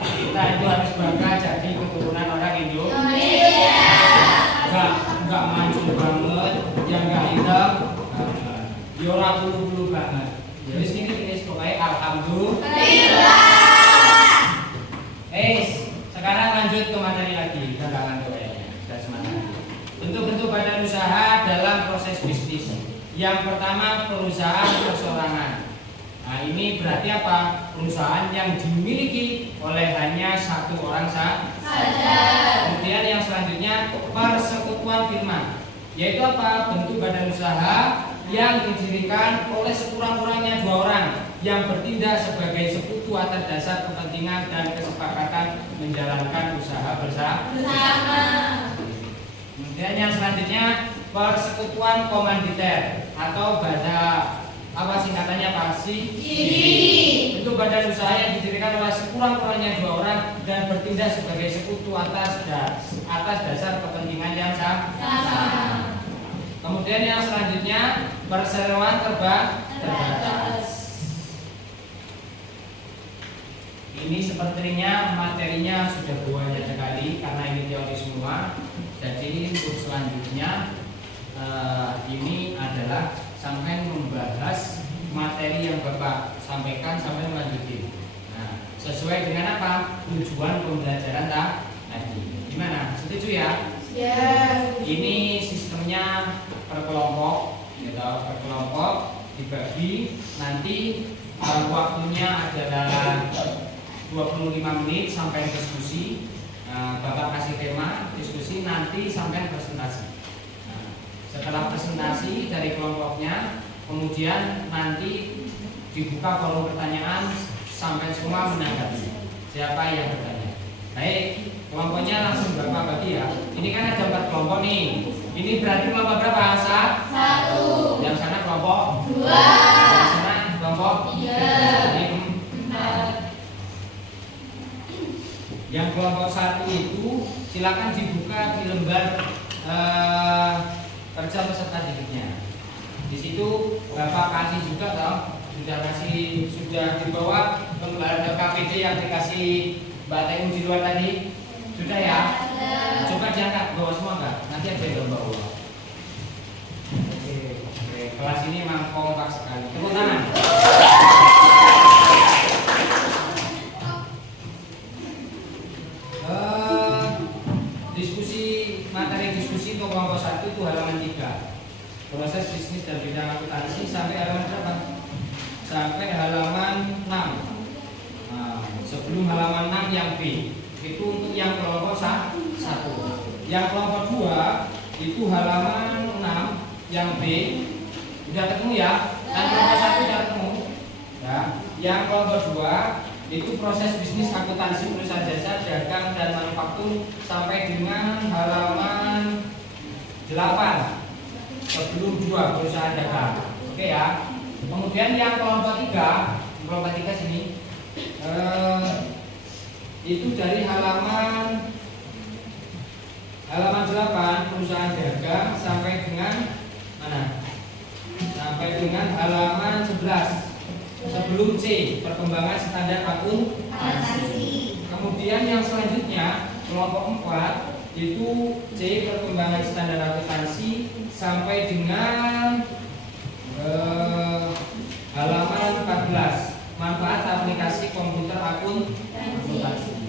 Kita itu harus bangga jadi keturunan orang Indonesia. Enggak mancung banget, yang enggak hitam, ora bulu-bulu banget. Jadi sini pokoknya alhamdulillah. Sekarang lanjut ke materi lagi. Kita enggak ngantuk kayaknya. Sudah semangat. Bentuk-bentuk badan usaha dalam proses bisnis. Yang pertama perusahaan perseorangan. Nah ini berarti apa? Perusahaan yang dimiliki oleh hanya satu orang saja. Kemudian yang selanjutnya persekutuan firma, yaitu apa? Bentuk badan usaha yang didirikan oleh sekurang-kurangnya dua orang yang bertindak sebagai sekutu atas dasar kepentingan dan kesepakatan menjalankan usaha bersama. Kemudian yang selanjutnya persekutuan komanditer atau bahasa apa singkatannya pasti bentuk badan usaha yang didirikan oleh sekurang-kurangnya dua orang dan bertindak sebagai sekutu atas dasar kepentingan yang sama. Kemudian yang selanjutnya perseroan terbatas. Ini sepertinya materinya sudah banyak sekali karena ini teori semua. Jadi untuk selanjutnya ini adalah sampai membahas materi yang Bapak sampaikan sampai melanjutin. Nah, sesuai dengan apa? Tujuan pembelajaran tadi. Gimana? Setuju ya? Ini sistemnya per kelompok, per kelompok dibagi. Nanti waktunya adalah 25 menit sampai diskusi. Bapak kasih tema diskusi, nanti sampai presentasi. Setelah presentasi dari kelompoknya, kemudian nanti dibuka forum pertanyaan sampai semua menanggapi. Siapa yang bertanya? Baik, kelompoknya langsung Bapak bagi ya. Ini kan ada 4 kelompok nih. Ini berarti kelompok berapa? 1. Yang sana kelompok 2. Yang sana kelompok 3. Ini 4. Yang kelompok 1 itu silakan dibuka di lembar kerja peserta didiknya. Di situ Bapak kasih juga toh sudah dibawa lembar KPD yang dikasih Mbak Temu di luar tadi? Sudah ya? Coba diangkat bawa semua enggak? Nanti ada yang bawa. Oke, kelas ini memang kompak sekali. Tepuk tangan. Materi diskusi untuk kelompok 1 itu halaman 3. Proses bisnis dan bidang akuntansi sampai halaman berapa? Sampai halaman 6. Nah, sebelum halaman 6 yang B itu untuk yang kelompok 1. Yang kelompok 2 itu halaman 6 yang B. Sudah ketemu ya? Yang kelompok 1 sudah ketemu. Ya. Yang kelompok 2 itu proses bisnis akuntansi perusahaan jasa, dagang dan manufaktur sampai dengan halaman 8 sebelum 2 perusahaan dagang. Oke ya. Kemudian yang kelompok 3 sini itu dari halaman 8 perusahaan dagang sampai dengan mana? Sampai dengan halaman 11 sebelum C perkembangan standar akuntansi. Kemudian yang selanjutnya kelompok 4 itu C perkembangan standar akuntansi sampai dengan halaman 14 manfaat aplikasi komputer akuntansi.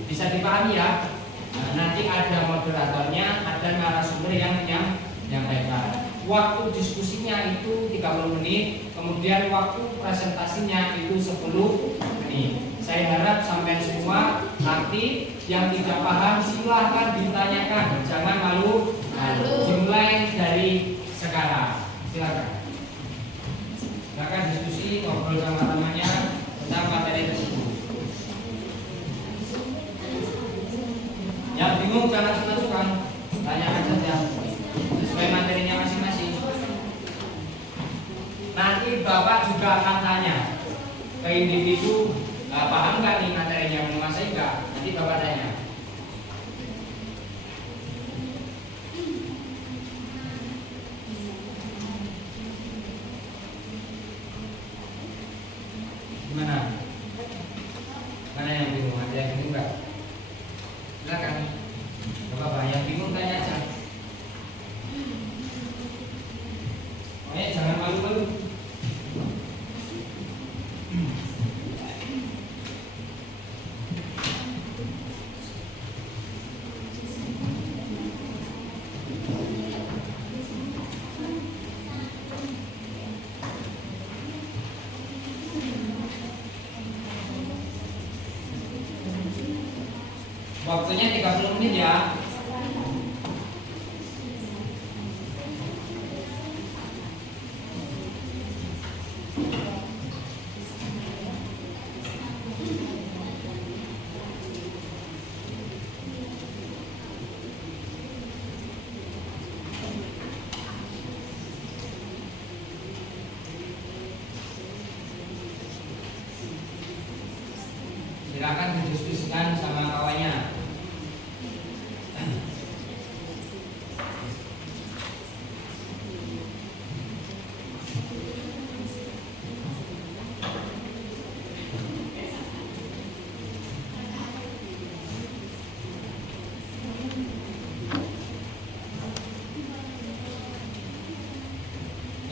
Bisa dipahami ya? Nah, nanti ada moderatornya, ada narasumber yang menyampaikan. Waktu diskusinya itu 30 menit, kemudian waktu presentasinya itu 10 menit. Saya harap sampai semua aktif, yang tidak paham silahkan ditanyakan, jangan malu. Dimulai dari sekarang, silakan diskusi, ngobrol sama temannya tentang materi tersebut. Yang bingung jangan suka-suka, tanyakan saja sesuai materinya masing-masing. Nanti Bapak juga akan tanya ke individu, paham nggak nih materinya, menguasai nggak? Nanti Bapak tanya. Gimana? Mana yang bingung? Ada yang bingung nggak? Silakan. Bapak yang bingung tanya aja. Jangan malu-malu. Waktunya 30 menit ya. Silakan didiskusikan sama kawannya.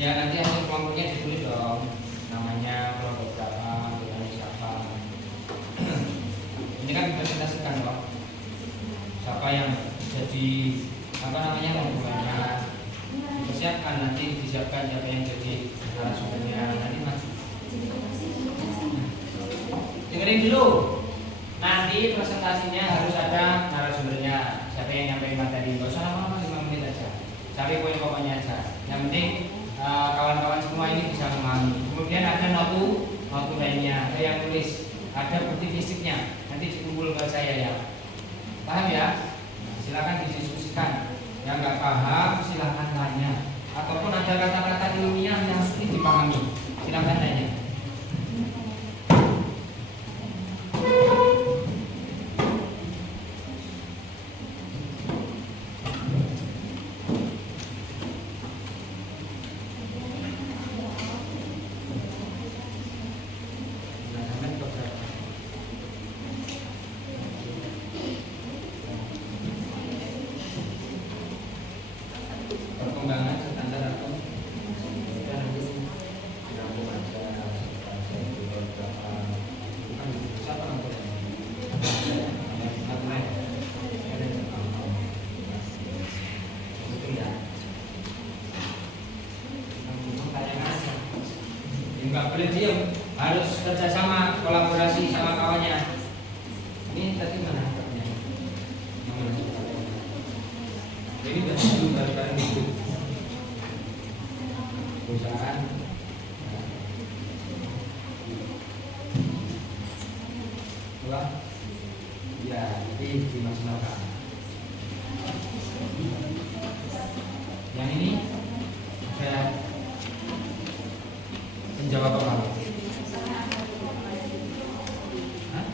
Ya nanti hasil kelompoknya ditulis dong, namanya kelompok berapa, dengan siapa. Ini kan dipresentasikan loh, siapa yang jadi rombongannya, dipersiapkan, nanti disiapkan siapa yang jadi narasumbernya, nanti maju. Dengerin dulu, nanti presentasinya harus ada narasumbernya, siapa yang nyampein materi, nggak usah lama-lama, 5 menit aja, cari poin pokoknya aja. Yang penting kawan-kawan semua ini bisa memahami. Kemudian ada notu lainnya, ada yang tulis, ada bukti fisiknya, nanti dikumpul ke saya ya. Paham ya? Nah, silakan didiskusikan. Yang nggak paham silakan tanya. Ataupun ada kata-kata ilmiah yang sulit dipahami, silakan tanya. nggak boleh diam, harus kerjasama, kolaborasi sama kawannya. Ini tadi mana? Ini udah dulu bareng itu perusahaan. Dua, ya, jadi dimaksimalkan. Yang ini ada menjawab apa? Hah?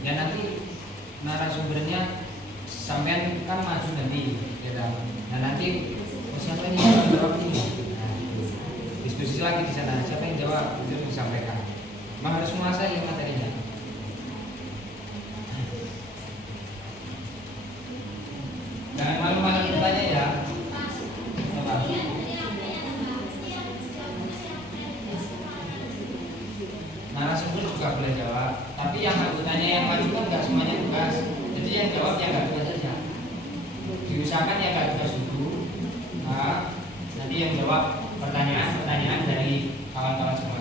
Ya nanti narasumbernya sampean kan maju nanti, ya kan? Nah nanti siapa yang jawab ini? Nah, itu. Diskusi lagi di sana. Siapa yang jawab itu disampaikan. Memang harus menguasai materinya. Jangan malu-malu bertanya ya. Coba. Narasumber juga boleh jawab, tapi yang anggotanya yang maju kan nggak semuanya tugas. Jadi yang jawab yang nggak tugas saja. Diusahakan yang nggak tugas dulu. Nah, nanti yang jawab pertanyaan dari kawan-kawan semua.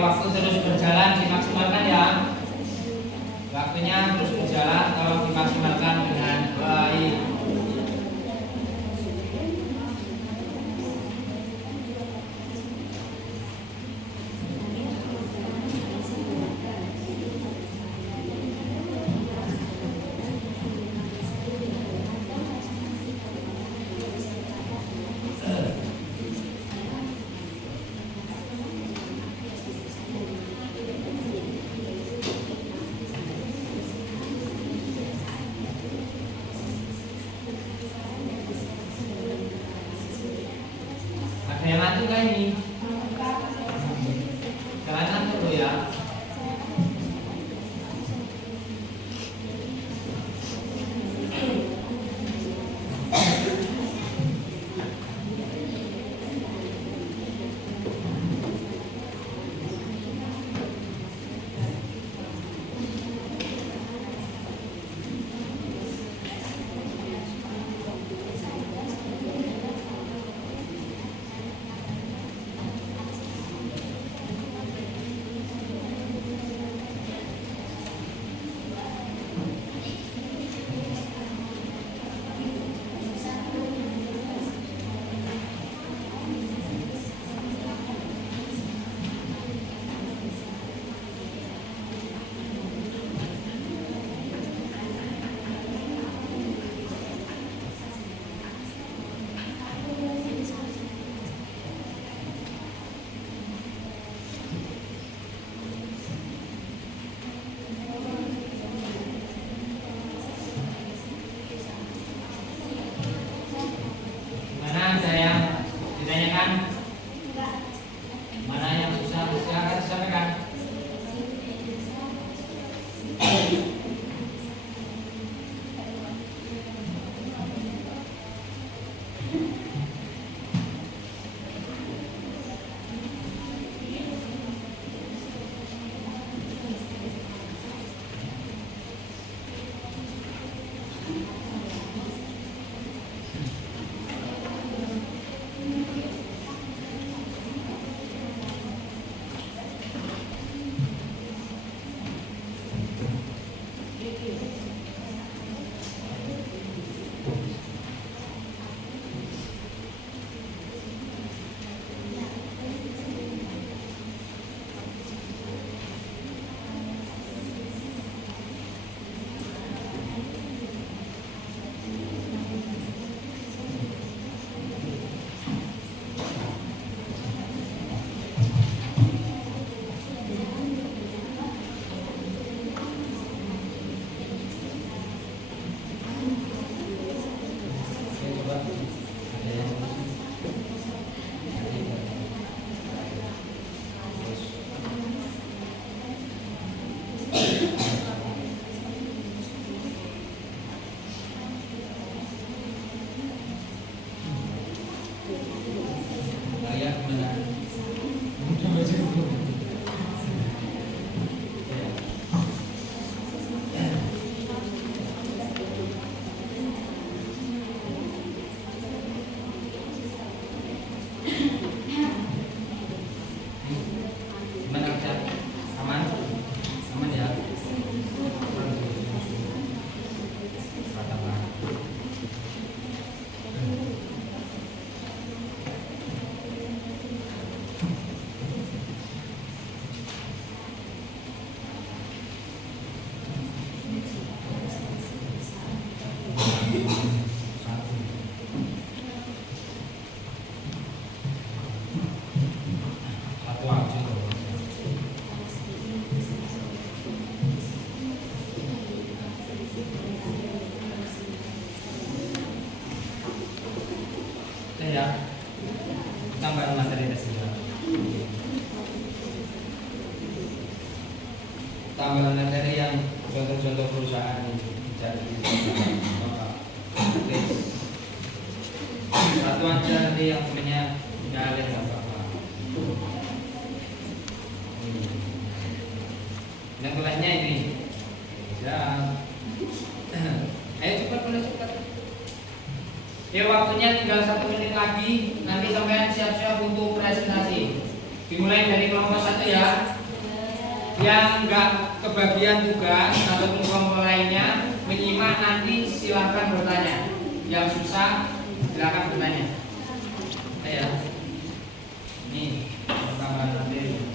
Waktu terus berjalan dimaksimalkan ya. Waktunya terus berjalan, tolong dimaksimalkan dengan baik. ya. Tambahan materi saja. Tambahan materi yang contoh-contoh perusahaan ini jadi oke. Satu aja nanti yang punya kalian nggak apa-apa. Yang kelasnya ini. Ya. Ayo cepat, boleh cepat. Ya waktunya tinggal 1 menit lagi. Nanti sampai siap-siap untuk presentasi. Dimulai dari kelompok 1 ya. Yang enggak kebagian tugas ataupun kelompok lainnya menyimak nanti silakan bertanya. Yang susah silakan bertanya. Ya. Ini pertama nanti.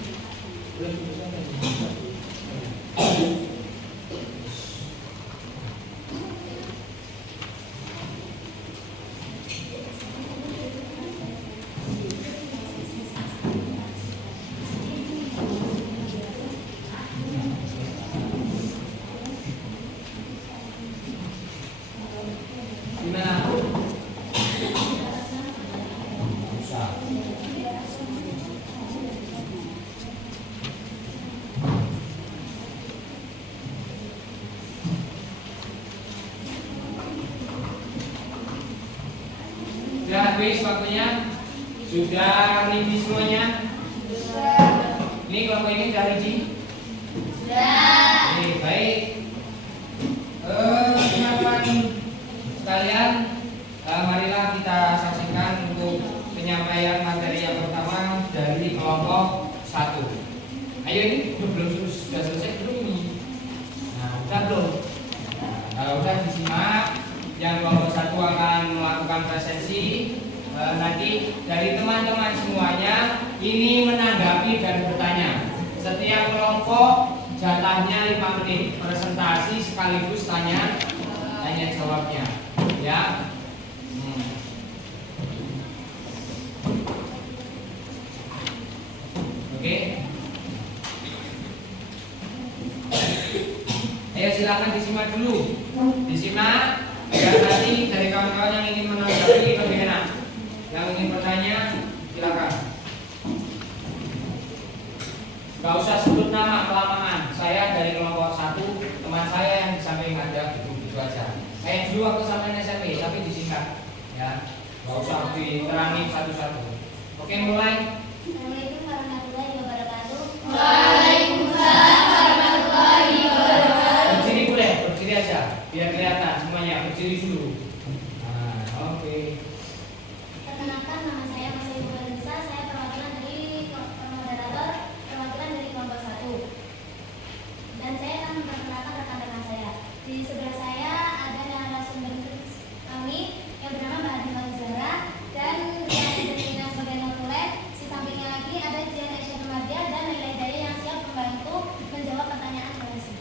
Sudah habis waktunya? Sudah ready semuanya? Ini kelompok ini sudah ready? Sudah. Baik. Teman-teman sekalian, marilah kita saksikan untuk penyampaian materi yang pertama dari kelompok 1. Ayo, ini belum sudah selesai belum ini? Nah, udah belum? Kalau udah disimak. Yang kelompok 1 akan melakukan presensi. Nanti dari teman-teman semuanya ini menanggapi dan bertanya. Setiap kelompok jatahnya 5 menit presentasi sekaligus tanya jawabnya, ya. Oke. Ayo silakan disimak dulu. Disimak. Biar nanti dari kawan-kawan yang ingin menanggapi lebih enak. Yang ingin bertanya, silakan. Gak usah sebut nama kelamaan. Saya dari kelompok 1, teman saya yang di samping ada, gitu aja. Kayak dulu waktu sampai SMP, tapi disingkat. Ya, gak usah diterangi satu-satu. Oke, mulai. Assalamualaikum warahmatullahi wabarakatuh. Waalaikumsalam warahmatullahi wabarakatuh. Berdiri boleh, berdiri aja. Biar kelihatan semuanya, berdiri dulu. Nah, oke. Perkenalkan, nama saya Mas Ibu Nisa. Saya perwakilan dari moderator, perwakilan dari kelompok 1. Dan saya akan memperkenalkan rekan-rekan saya. Di sebelah saya ada narasumber kami yang bernama Mbak Adima Zara dan yang bertugas sebagai notulen. Di sampingnya lagi ada Jian Aisyah Dumardia dan Naila Hidayah yang siap membantu menjawab pertanyaan kalian.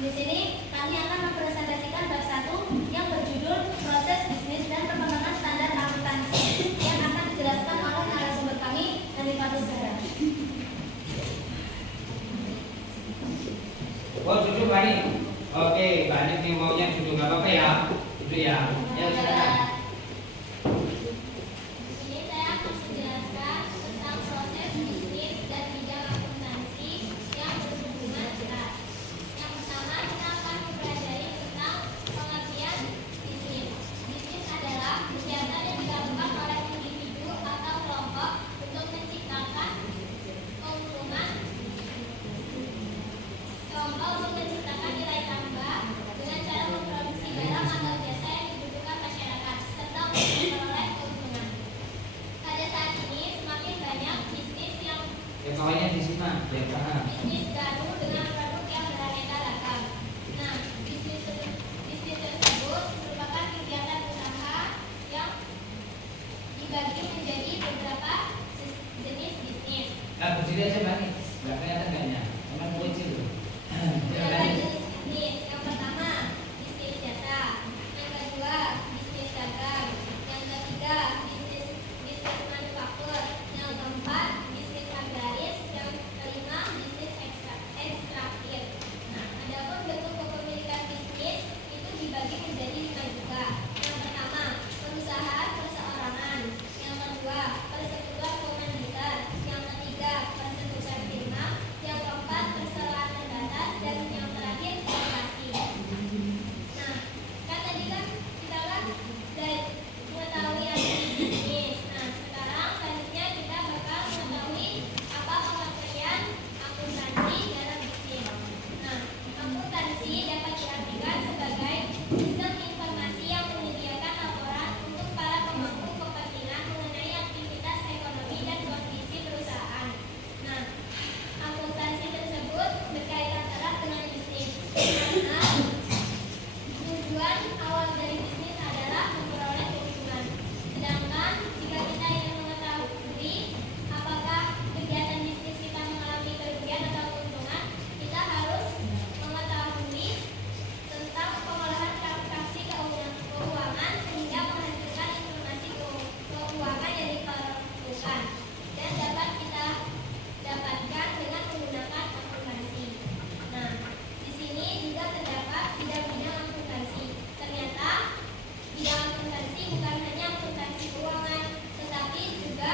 Di sini kami akan mempresentasikan bab 1 yang berjudul proses bisnis dan perkembangan standar akuntansi yang akan dijelaskan oleh narasumber kami dari Fatul Zahra. Oh, duduk Bani. Oke, Bani nih maunya duduk, nggak apa-apa ya. Duduk ya. Ya, silakan. Di sini saya akan menjelaskan tentang proses bisnis dan bidang akuntansi yang berhubungan erat. Yang pertama kita akan mempelajari tentang pengertian bisnis. Bisnis adalah kegiatan yang dilakukan oleh individu atau kelompok untuk menciptakan keuntungan, nilai tambah dengan cara memproduksi barang atau jasa yang dibutuhkan masyarakat serta memperoleh keuntungan. Pada saat ini semakin banyak bisnis yang Pokoknya disimak, biar paham. bisnis baru dengan produk yang beraneka ragam. Nah, bisnis tersebut merupakan kegiatan usaha yang dibagi menjadi beberapa jenis bisnis. Nah, berdiri aja Bani. Nggak kelihatan kayaknya. Emang kecil. Ya, Beberapa Bani. jenis bisnis. Yang pertama, bisnis jasa. Yang kedua, bisnis dagang. Yang ketiga, bisnis manufaktur. Yang keempat, bisnis agraris. Yang kelima, bisnis ekstraktif. Nah, adapun bentuk kepemilikan bisnis itu dibagi menjadi 5 juga. Yang pertama, Akuntansi dapat diartikan sebagai sistem informasi yang menyediakan laporan untuk para pemangku kepentingan mengenai aktivitas ekonomi dan kondisi perusahaan. Nah, akuntansi tersebut berkaitan erat dengan bisnis, karena tujuan awal dari bisnis adalah memperoleh keuntungan. Sedangkan jika kita ingin mengetahui apakah kegiatan bisnis kita mengalami kerugian atau keuntungan, kita harus mengetahui tentang pengolahan transaksi keuangan sehingga menghasilkan informasi keuangan yang diperlukan dan dapat kita dapatkan dengan menggunakan akuntansi. Nah, di sini juga terdapat bidang-bidang akuntansi. Ternyata bidang akuntansi bukan hanya akuntansi keuangan, tetapi juga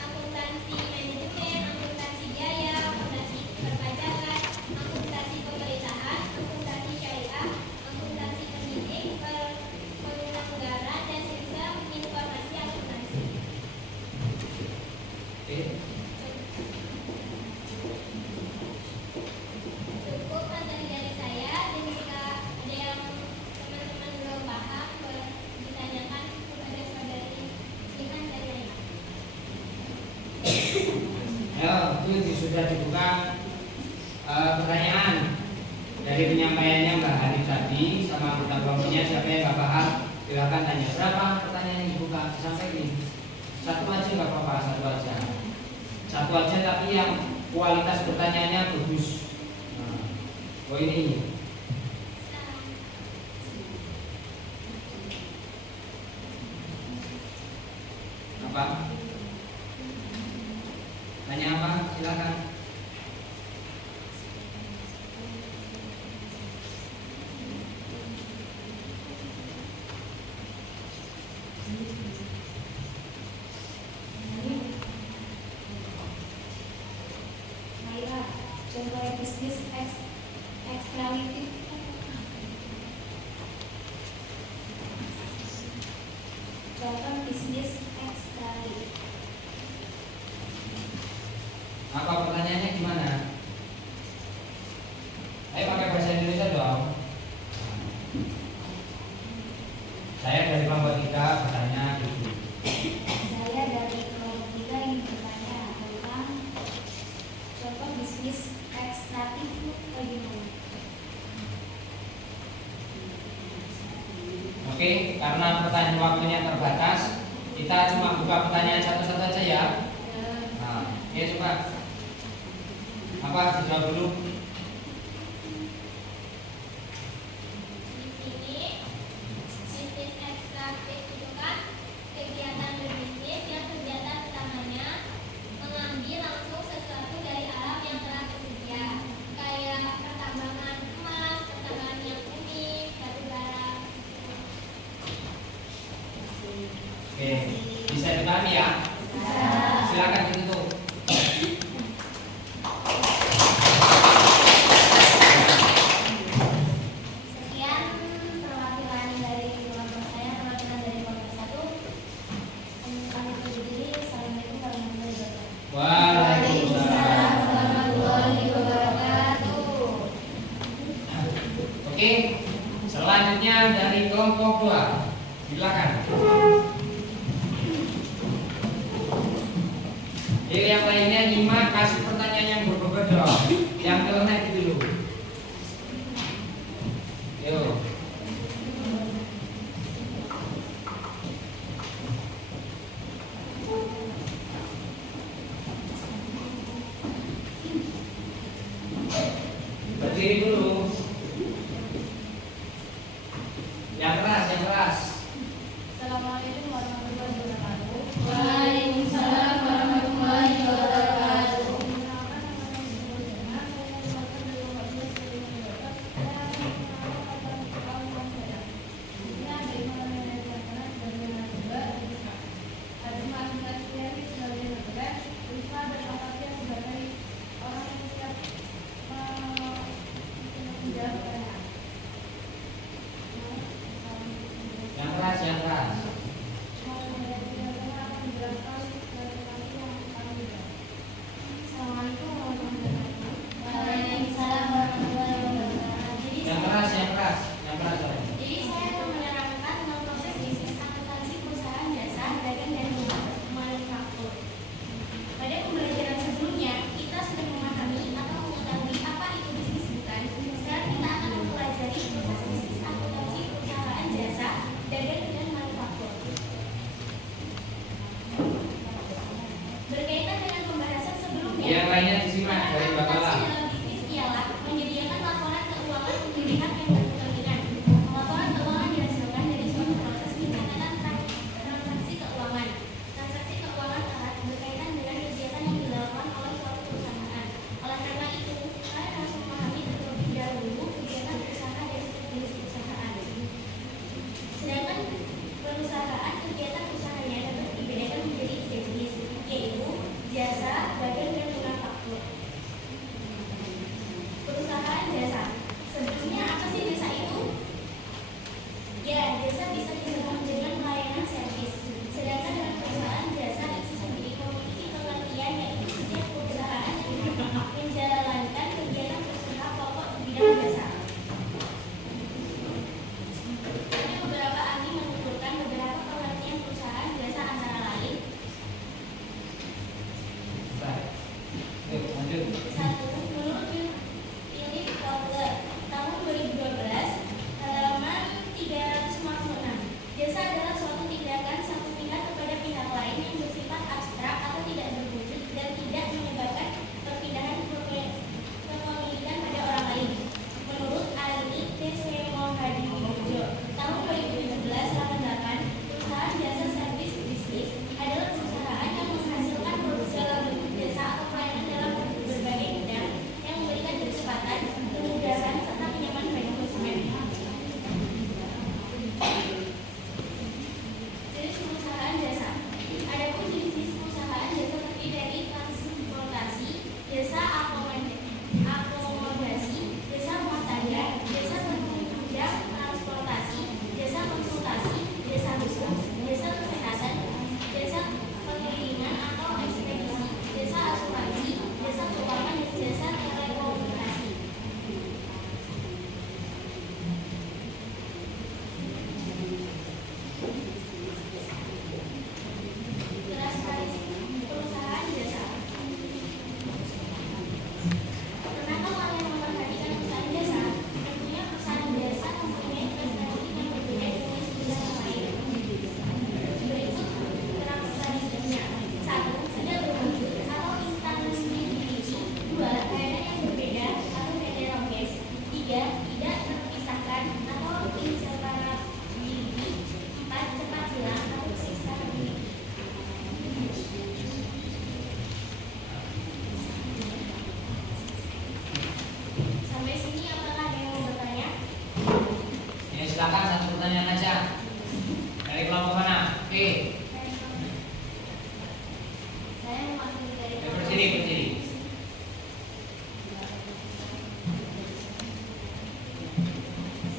akuntansi manajemen, akuntansi biaya, akuntansi perpajakan, akuntansi pemerintahan, akuntansi syariah, akuntansi pendidik, penganggaran, dan sistem informasi akuntansi. Oke. Cukup materi dari saya, dan jika ada yang teman-teman belum paham, boleh ditanyakan kepada saudari Iman dari Ayah. Ya, itu sudah dibuka pertanyaan dari penyampaiannya Mbak Hari tadi sama anggota kelompoknya. Siapa yang nggak paham silakan tanya. Berapa pertanyaan yang dibuka? Sampai ini satu aja nggak apa-apa, satu aja tapi yang kualitas pertanyaannya bagus. Oh ini apa? Tanya apa? Silakan. Naira, contoh bisnis ekstralitif. Contoh bisnis ekstralitif. Apa pertanyaannya gimana? Ayo pakai bahasa Indonesia dong. Saya dari kelompok 3 bertanya gitu. Saya dari kelompok 3 ingin bertanya tentang contoh bisnis ekstraktif itu bagaimana? Oke, karena pertanyaan waktunya terbatas, kita cuma buka pertanyaan satu-satu aja ya. Nah, ya coba. Apa dijawab dulu? Di sini, bisnis ekstraktif itu kan kegiatan berbisnis yang kegiatan utamanya mengambil langsung sesuatu dari alam yang telah tersedia, kayak pertambangan emas, pertambangan yang unik, batu bara. Oke, bisa dipahami ya? Silakan ditutup. Sekian perwakilan dari kelompok saya, perwakilan dari kelompok 1. Kami undur diri. Assalamualaikum warahmatullahi wabarakatuh. Waalaikumsalam. warahmatullahi wabarakatuh. Oke, selanjutnya dari kelompok 2. Silakan. Yang lainnya nyimak, kasih pertanyaan yang berbobot dong. Yang kelemahan itu dulu. Yuk. Berdiri dulu. Yang keras, yang keras. Assalamualaikum warahmatullahi wabarakatuh. Waalaikumsalam warahmatullahi wabarakatuh. Perkenalkan, nama saya Ibu Jana. Saya mewakili silakan satu pertanyaan aja. Dari kelompok mana? Oke. Saya mewakili dari Berdiri.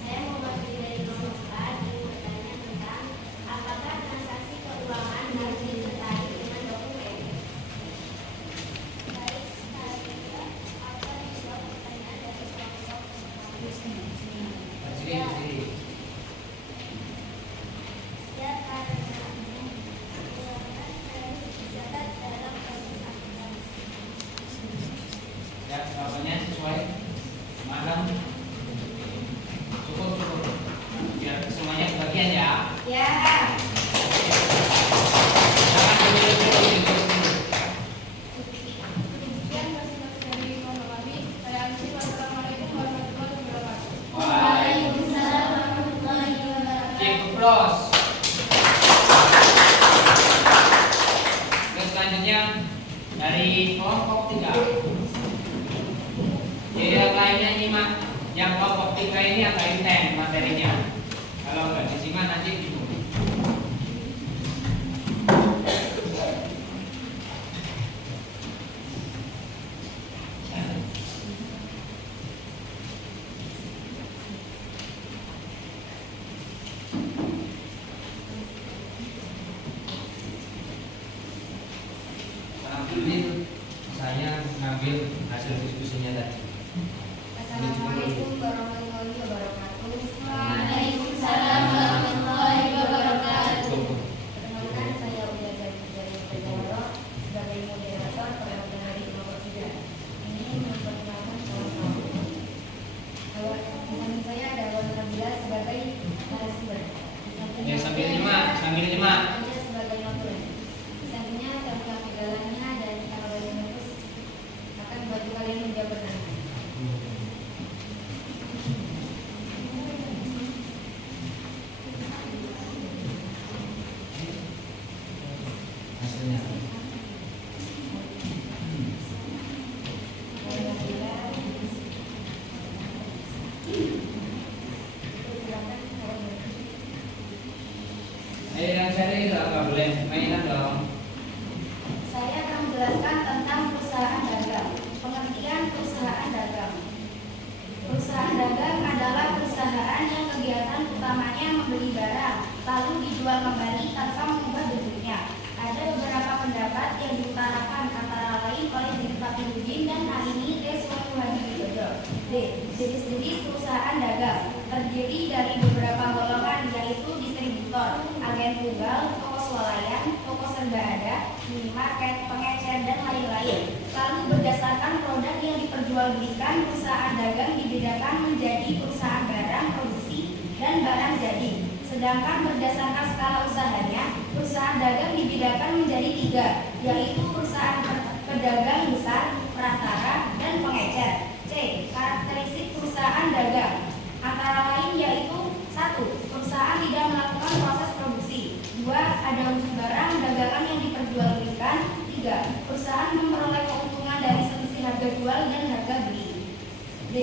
Saya mewakili dari kelompok 4 yang bertanya tentang apakah transaksi keuangan harus disertai dengan dokumen. Baik, selanjutnya akan dijawab pertanyaan dari kelompok Berdiri. Ya, karena keuangan harus dicatat dalam proses akuntansi. Ya, jawabannya sesuai. Malam. Cukup. Biar semuanya kebagian ya. Ya. Silakan duduk dulu. Sekian presentasi dari kelompok kami. Saya Ansi. Wassalamualaikum warahmatullahi wabarakatuh. Waalaikumsalam warahmatullahi wabarakatuh. Cipros. Terus selanjutnya dari kelompok 3. Jadi yang lainnya nyimak. Yang kelompok 3 ini agak intens materinya. Kalau nggak disimak nanti bingung. Saya ngambil hasil diskusinya tadi. Assalamualaikum warahmatullahi wabarakatuh. Waalaikumsalam warahmatullahi wabarakatuh. Perkenalkan, saya Uya Zaki dari Pejawaro sebagai moderator perwakilan dari kelompok 3. Ini memperkenalkan kawan-kawan. Di samping saya ada Wan Nabila sebagai narasumber. Ya, sambil nyimak. Saya sebagai notulen. Di sampingnya Sofia Megalania dan Caroline Yunus akan membantu kalian menjawab pertanyaan. Hasilnya. Yang cari nggak boleh mainan dong. Saya akan menjelaskan tentang perusahaan dagang. Pengertian perusahaan dagang. Perusahaan dagang adalah perusahaan yang kegiatan utamanya membeli barang, lalu dijual kembali tanpa mengubah bentuknya. Ada beberapa pendapat yang diutarakan antara lain oleh Diri Fakirudin dan Aini Reswani Widodo. D. Jenis-jenis perusahaan dagang terdiri dari beberapa golongan, yaitu distributor, agen tunggal, toko swalayan, toko serba ada, minimarket, pengecer, dan lain-lain. Lalu berdasarkan produk yang diperjualbelikan, perusahaan dagang dibedakan menjadi perusahaan barang produksi dan barang jadi. Sedangkan berdasarkan skala usahanya, perusahaan dagang dibedakan menjadi 3, yaitu perusahaan pedagang besar, perantara, dan pengecer. C. Karakteristik perusahaan dagang antara lain yaitu 1. Perusahaan tidak melakukan proses produksi. 2. Ada wujud barang dagangan yang diperjualbelikan. 3. Perusahaan memperoleh keuntungan dari selisih harga jual dan harga beli. D.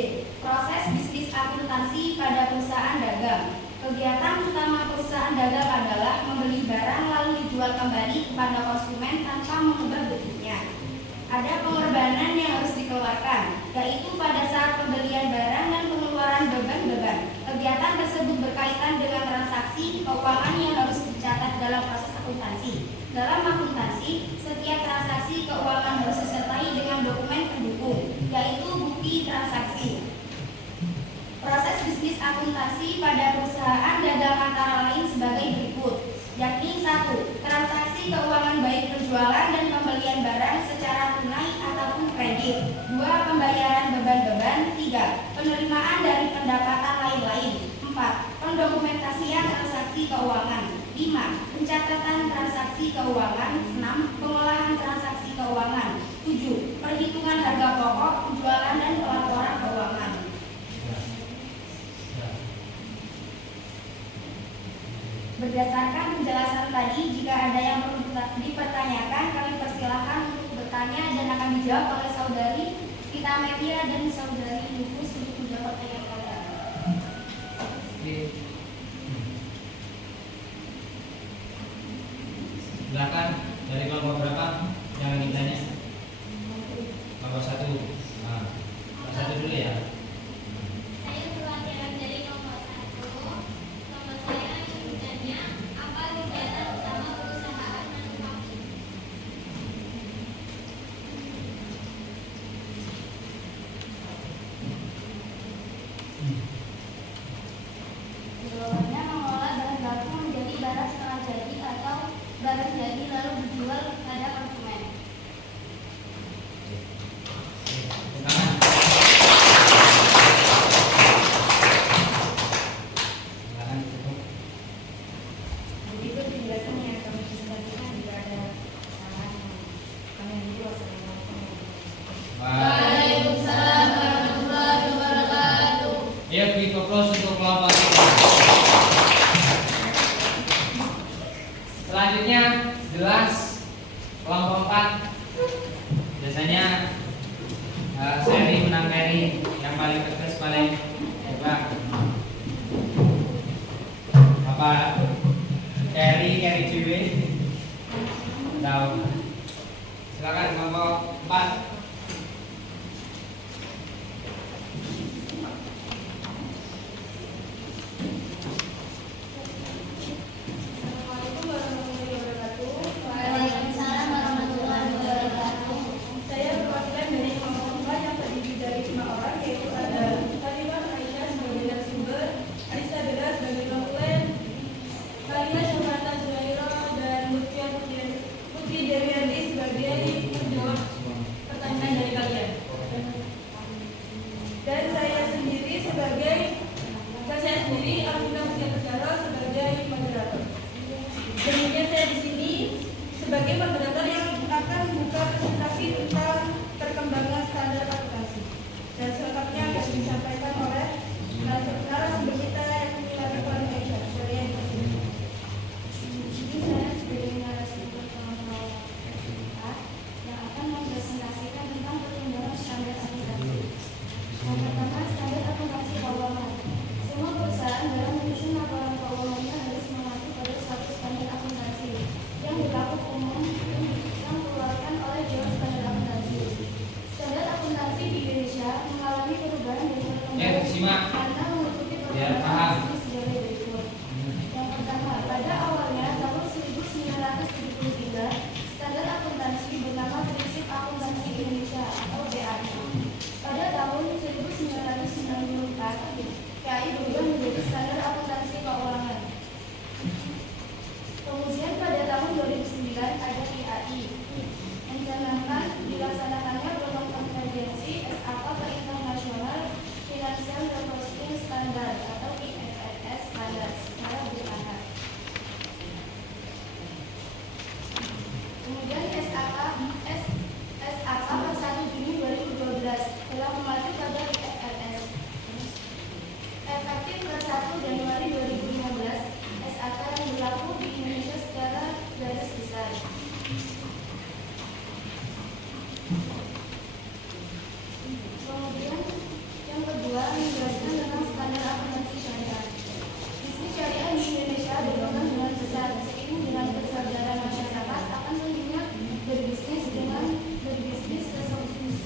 Proses bisnis akuntansi pada perusahaan dagang. Kegiatan utama perusahaan dagang adalah membeli barang lalu dijual kembali kepada konsumen tanpa mengubah bentuknya. Ada pengorbanan yang harus dikeluarkan, yaitu pada saat pembelian barang dan pengeluaran beban-beban. Kegiatan tersebut berkaitan dengan transaksi keuangan yang harus dicatat dalam proses akuntansi. Dalam akuntansi, setiap transaksi keuangan harus disertai dengan dokumen pendukung, yaitu bukti transaksi. Proses bisnis akuntansi pada perusahaan dagang antara lain sebagai berikut, yakni 1. Transaksi keuangan baik penjualan dan pembelian barang secara tunai ataupun kredit. 2. Pembayaran beban-beban. 3. Penerimaan dari pendapatan lain-lain. 4. Pendokumentasian transaksi keuangan. 5. Pencatatan transaksi keuangan. 6. Pengolahan transaksi keuangan. 7. Perhitungan harga pokok, penjualan dan pelaporan keuangan. Berdasarkan penjelasan tadi, jika ada yang perlu dipertanyakan, kami persilahkan untuk bertanya dan akan dijawab oleh saudari Vita Media dan saudari Yufus untuk menjawab pertanyaan kalian. Selanjutnya jelas kelompok 4. Biasanya seri menang Keri yang paling tegas paling hebat. Apa Keri Jiwe? Tahu. Silakan kelompok 4. Sebagai moderator yang akan buka presentasi tentang perkembangan standar akuntansi, dan selengkapnya akan disampaikan oleh narasumber kita yang dimiliki oleh Aisyah. Jadi saya sebagai narasumber kelompok 4 yang akan mempresentasikan tentang perkembangan standar akuntansi. Yang pertama, standar akuntansi keuangan. Semua perusahaan dalam menyusun laporan keuangannya harus mengacu pada suatu standar akuntansi yang berlaku umum yang dikeluarkan oleh Dewan Standar Akuntansi. Standar akuntansi di Indonesia mengalami perubahan dan perkembangan karena mengikuti perkembangan bisnis sebagai berikut. Yang pertama, pada awalnya tahun 1973, standar akuntansi bernama Prinsip Akuntansi Indonesia atau BAI. Pada tahun 1994, KAI berubah menjadi Standar Akuntansi Keuangan. Kemudian pada tahun 2009 ada IAI, mencanangkan dilaksanakannya program konvergensi SAP ke internasional Financial Reporting Standard atau IFRS standar secara bertahap. Kemudian SAP per 1 Juni 2012 telah mengacu pada IFRS. Efektif per 1 Januari 2015, SAP yang berlaku di Indonesia secara garis besar. Kemudian yang kedua menjelaskan tentang standar akuntansi syariah. Bisnis syariah di Indonesia berkembang dengan besar. Seiring dengan kesadaran masyarakat akan pentingnya berbisnis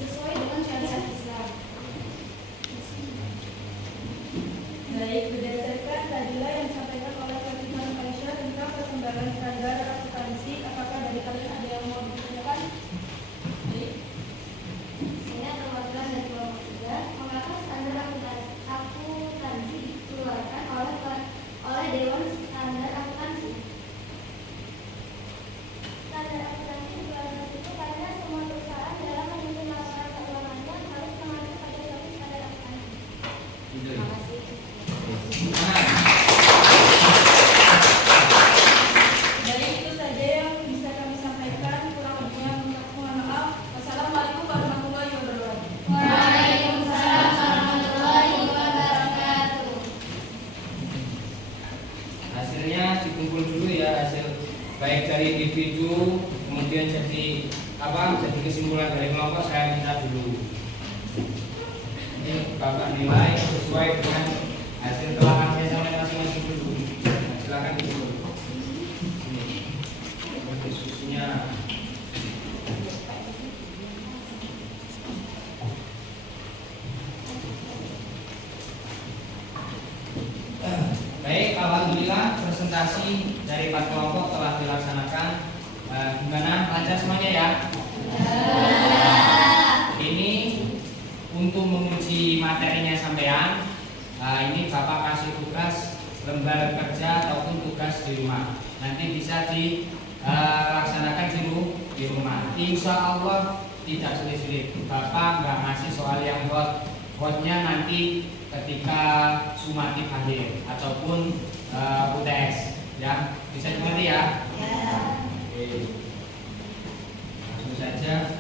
sesuai dengan syariat Islam. Baik, berdasarkan tadilah yang disampaikan oleh Fatimah Aisyah tentang perkembangan standar akuntansi, apakah dari kalian ada yang mau ditanyakan? Baik. Saya perwakilan dari kelompok 3. Mengapa standar akuntansi dikeluarkan oleh Dewan Standar Akuntansi? Standar akuntansi dikeluarkan itu karena semua perusahaan dalam menyusun laporan keuangannya harus mengacu pada suatu standar akuntansi. Terima kasih. Baik, itu saja yang bisa kami sampaikan. Kurang lebihnya mohon maaf. Wassalamualaikum warahmatullahi wabarakatuh. Waalaikumsalam warahmatullahi wabarakatuh. Hasilnya dikumpul dulu ya, hasil baik dari individu kemudian jadi kesimpulan dari kelompok saya minta dulu. Ini Bapak nilai sesuai dengan hasil telaah saya sampai masing-masing dulu. Nah, silakan dulu. Ini diskusinya. Baik, alhamdulillah presentasi dari 4 kelompok telah dilaksanakan. Gimana? Lancar semuanya ya? Ini untuk menguji materinya sampean. Ini Bapak kasih tugas lembar kerja ataupun tugas di rumah. Nanti bisa dilaksanakan di rumah. Insya Allah tidak sulit-sulit. Bapak nggak ngasih soal yang hotnya nanti ketika sumatif akhir ataupun UTS. Ya, bisa dimengerti ya? Oke. Langsung saja.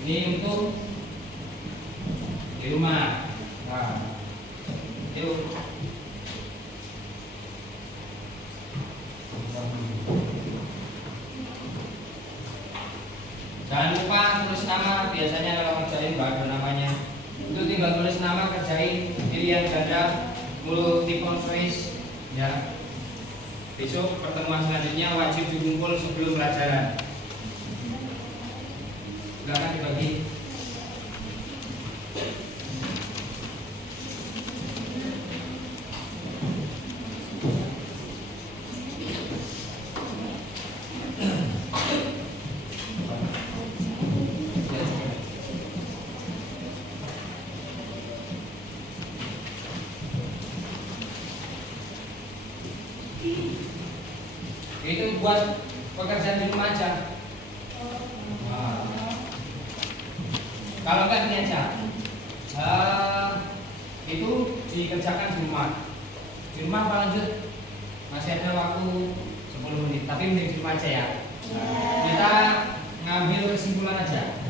Ini untuk di rumah. Nah, yuk. biasanya kalau ngerjain nggak ada namanya. Itu tinggal tulis nama, kerjain pilihan ganda, multiple choice ya. Besok pertemuan selanjutnya wajib dikumpul sebelum pelajaran. Silakan dibagi. Itu buat pekerjaan di rumah aja. Kalau enggak ini aja, itu dikerjakan di rumah. Di rumah apa lanjut? Masih ada waktu 10 menit, tapi mending di rumah aja ya. Kita ngambil kesimpulan aja.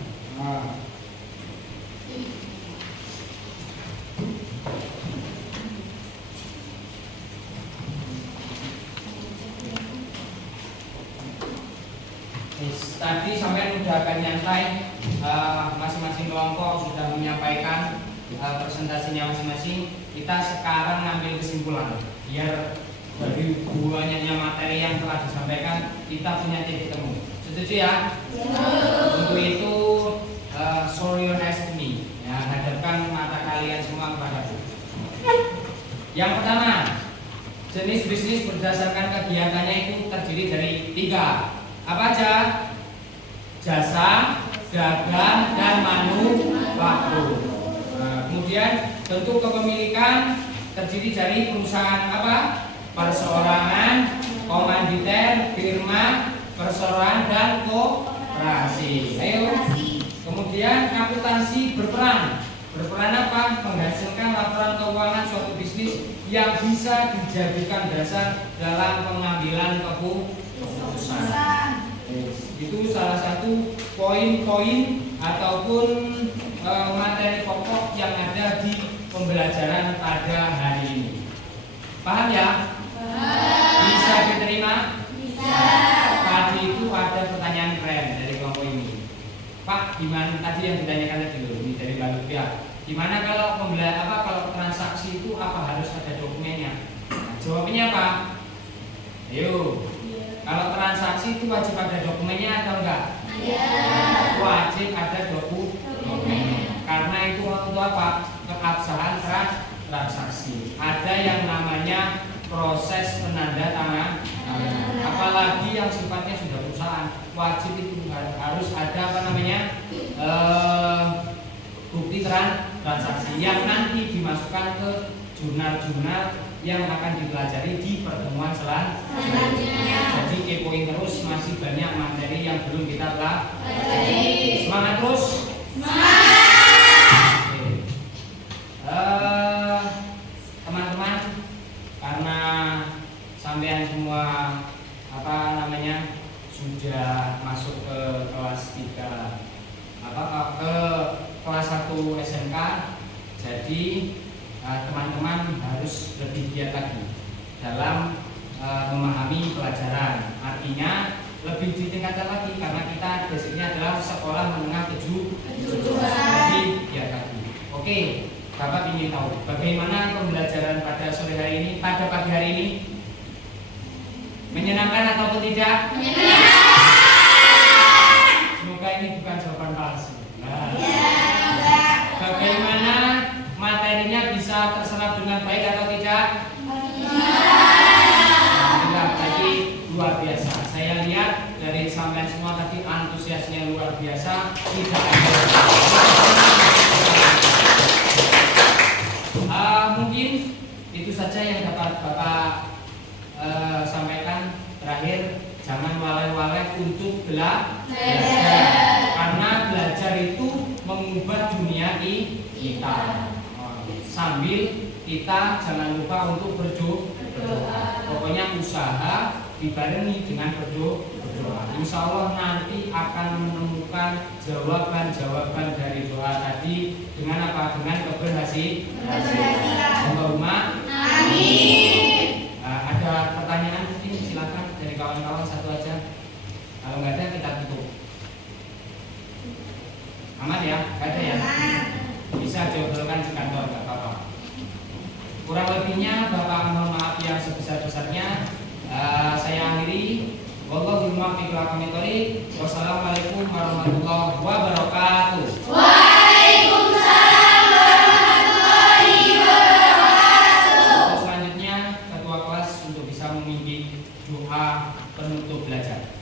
Tadi sampai udah agak nyantai, masing-masing kelompok sudah menyampaikan presentasinya masing-masing. Kita sekarang ngambil kesimpulan biar dari banyaknya materi yang telah disampaikan kita punya titik temu. Setuju ya? Untuk itu show your eyes to me, ya, hadapkan mata kalian semua kepadaku. Yang pertama, jenis bisnis berdasarkan kegiatannya itu terdiri dari 3. Apa aja? Jasa, dagang, dan manufaktur. Kemudian bentuk kepemilikan terdiri dari perusahaan apa? Perseorangan, komanditer, firma, perseroan, dan koperasi. Ayo. Kemudian akuntansi berperan. Berperan apa? Menghasilkan laporan keuangan suatu bisnis yang bisa dijadikan dasar dalam pengambilan keputusan. Itu salah satu poin-poin ataupun materi pokok yang ada di pembelajaran pada hari ini. Paham ya? Bisa diterima? Bisa. Tadi itu ada pertanyaan keren dari kelompok ini. Pak, gimana tadi yang ditanyakan tadi ini dari Mbak Lutfia? Gimana kalau kalau transaksi itu apa harus ada dokumennya? Nah, jawabnya apa? Ayo. Kalau transaksi itu wajib ada dokumennya atau enggak? Iya. Wajib ada dokumennya. Karena itu untuk apa? Keabsahan transaksi. Ada yang namanya proses penandatanganan. Apalagi yang sifatnya sudah perusahaan, wajib itu harus ada apa namanya? Bukti transaksi yang nanti dimasukkan ke jurnal-jurnal yang akan dipelajari di pertemuan selanjutnya. Jadi kepoin terus, masih banyak materi yang belum kita pelajari. Semangat terus. Semangat. Teman-teman, karena sampean semua sudah masuk ke kelas 3 ke kelas 1 SMK, jadi teman-teman harus lebih giat lagi dalam memahami pelajaran. Artinya lebih ditingkatkan lagi karena kita basicnya adalah sekolah menengah kejuruan. Lebih giat lagi. Oke, Bapak ingin tahu bagaimana pembelajaran pada sore hari ini, pada pagi hari ini? Menyenangkan ataupun tidak? Menyenangkan. Semoga ini bukan jawaban palsu. Bagaimana materinya bisa terserap dengan baik atau tidak? Tadi luar biasa. Saya lihat dari sampean semua tadi antusiasnya luar biasa. Tidak ada. Mungkin itu saja yang dapat Bapak sampaikan. Terakhir, jangan walai-walai untuk belajar, karena belajar itu mengubah dunia kita. Sambil kita jangan lupa untuk berdoa. Pokoknya usaha dibarengi dengan berdoa. Insya Allah nanti akan menemukan jawaban-jawaban dari doa tadi dengan apa? Dengan keberhasilan. Allahumma amin. Ada pertanyaan mungkin silakan dari kawan-kawan, satu aja. Kalau nggak ada kita tutup. Aman ya? Bismillah kami tutupi. Wassalamualaikum warahmatullahi wabarakatuh. Waalaikumsalam warahmatullahi wabarakatuh. Selanjutnya ketua kelas untuk bisa memimpin doa penutup belajar.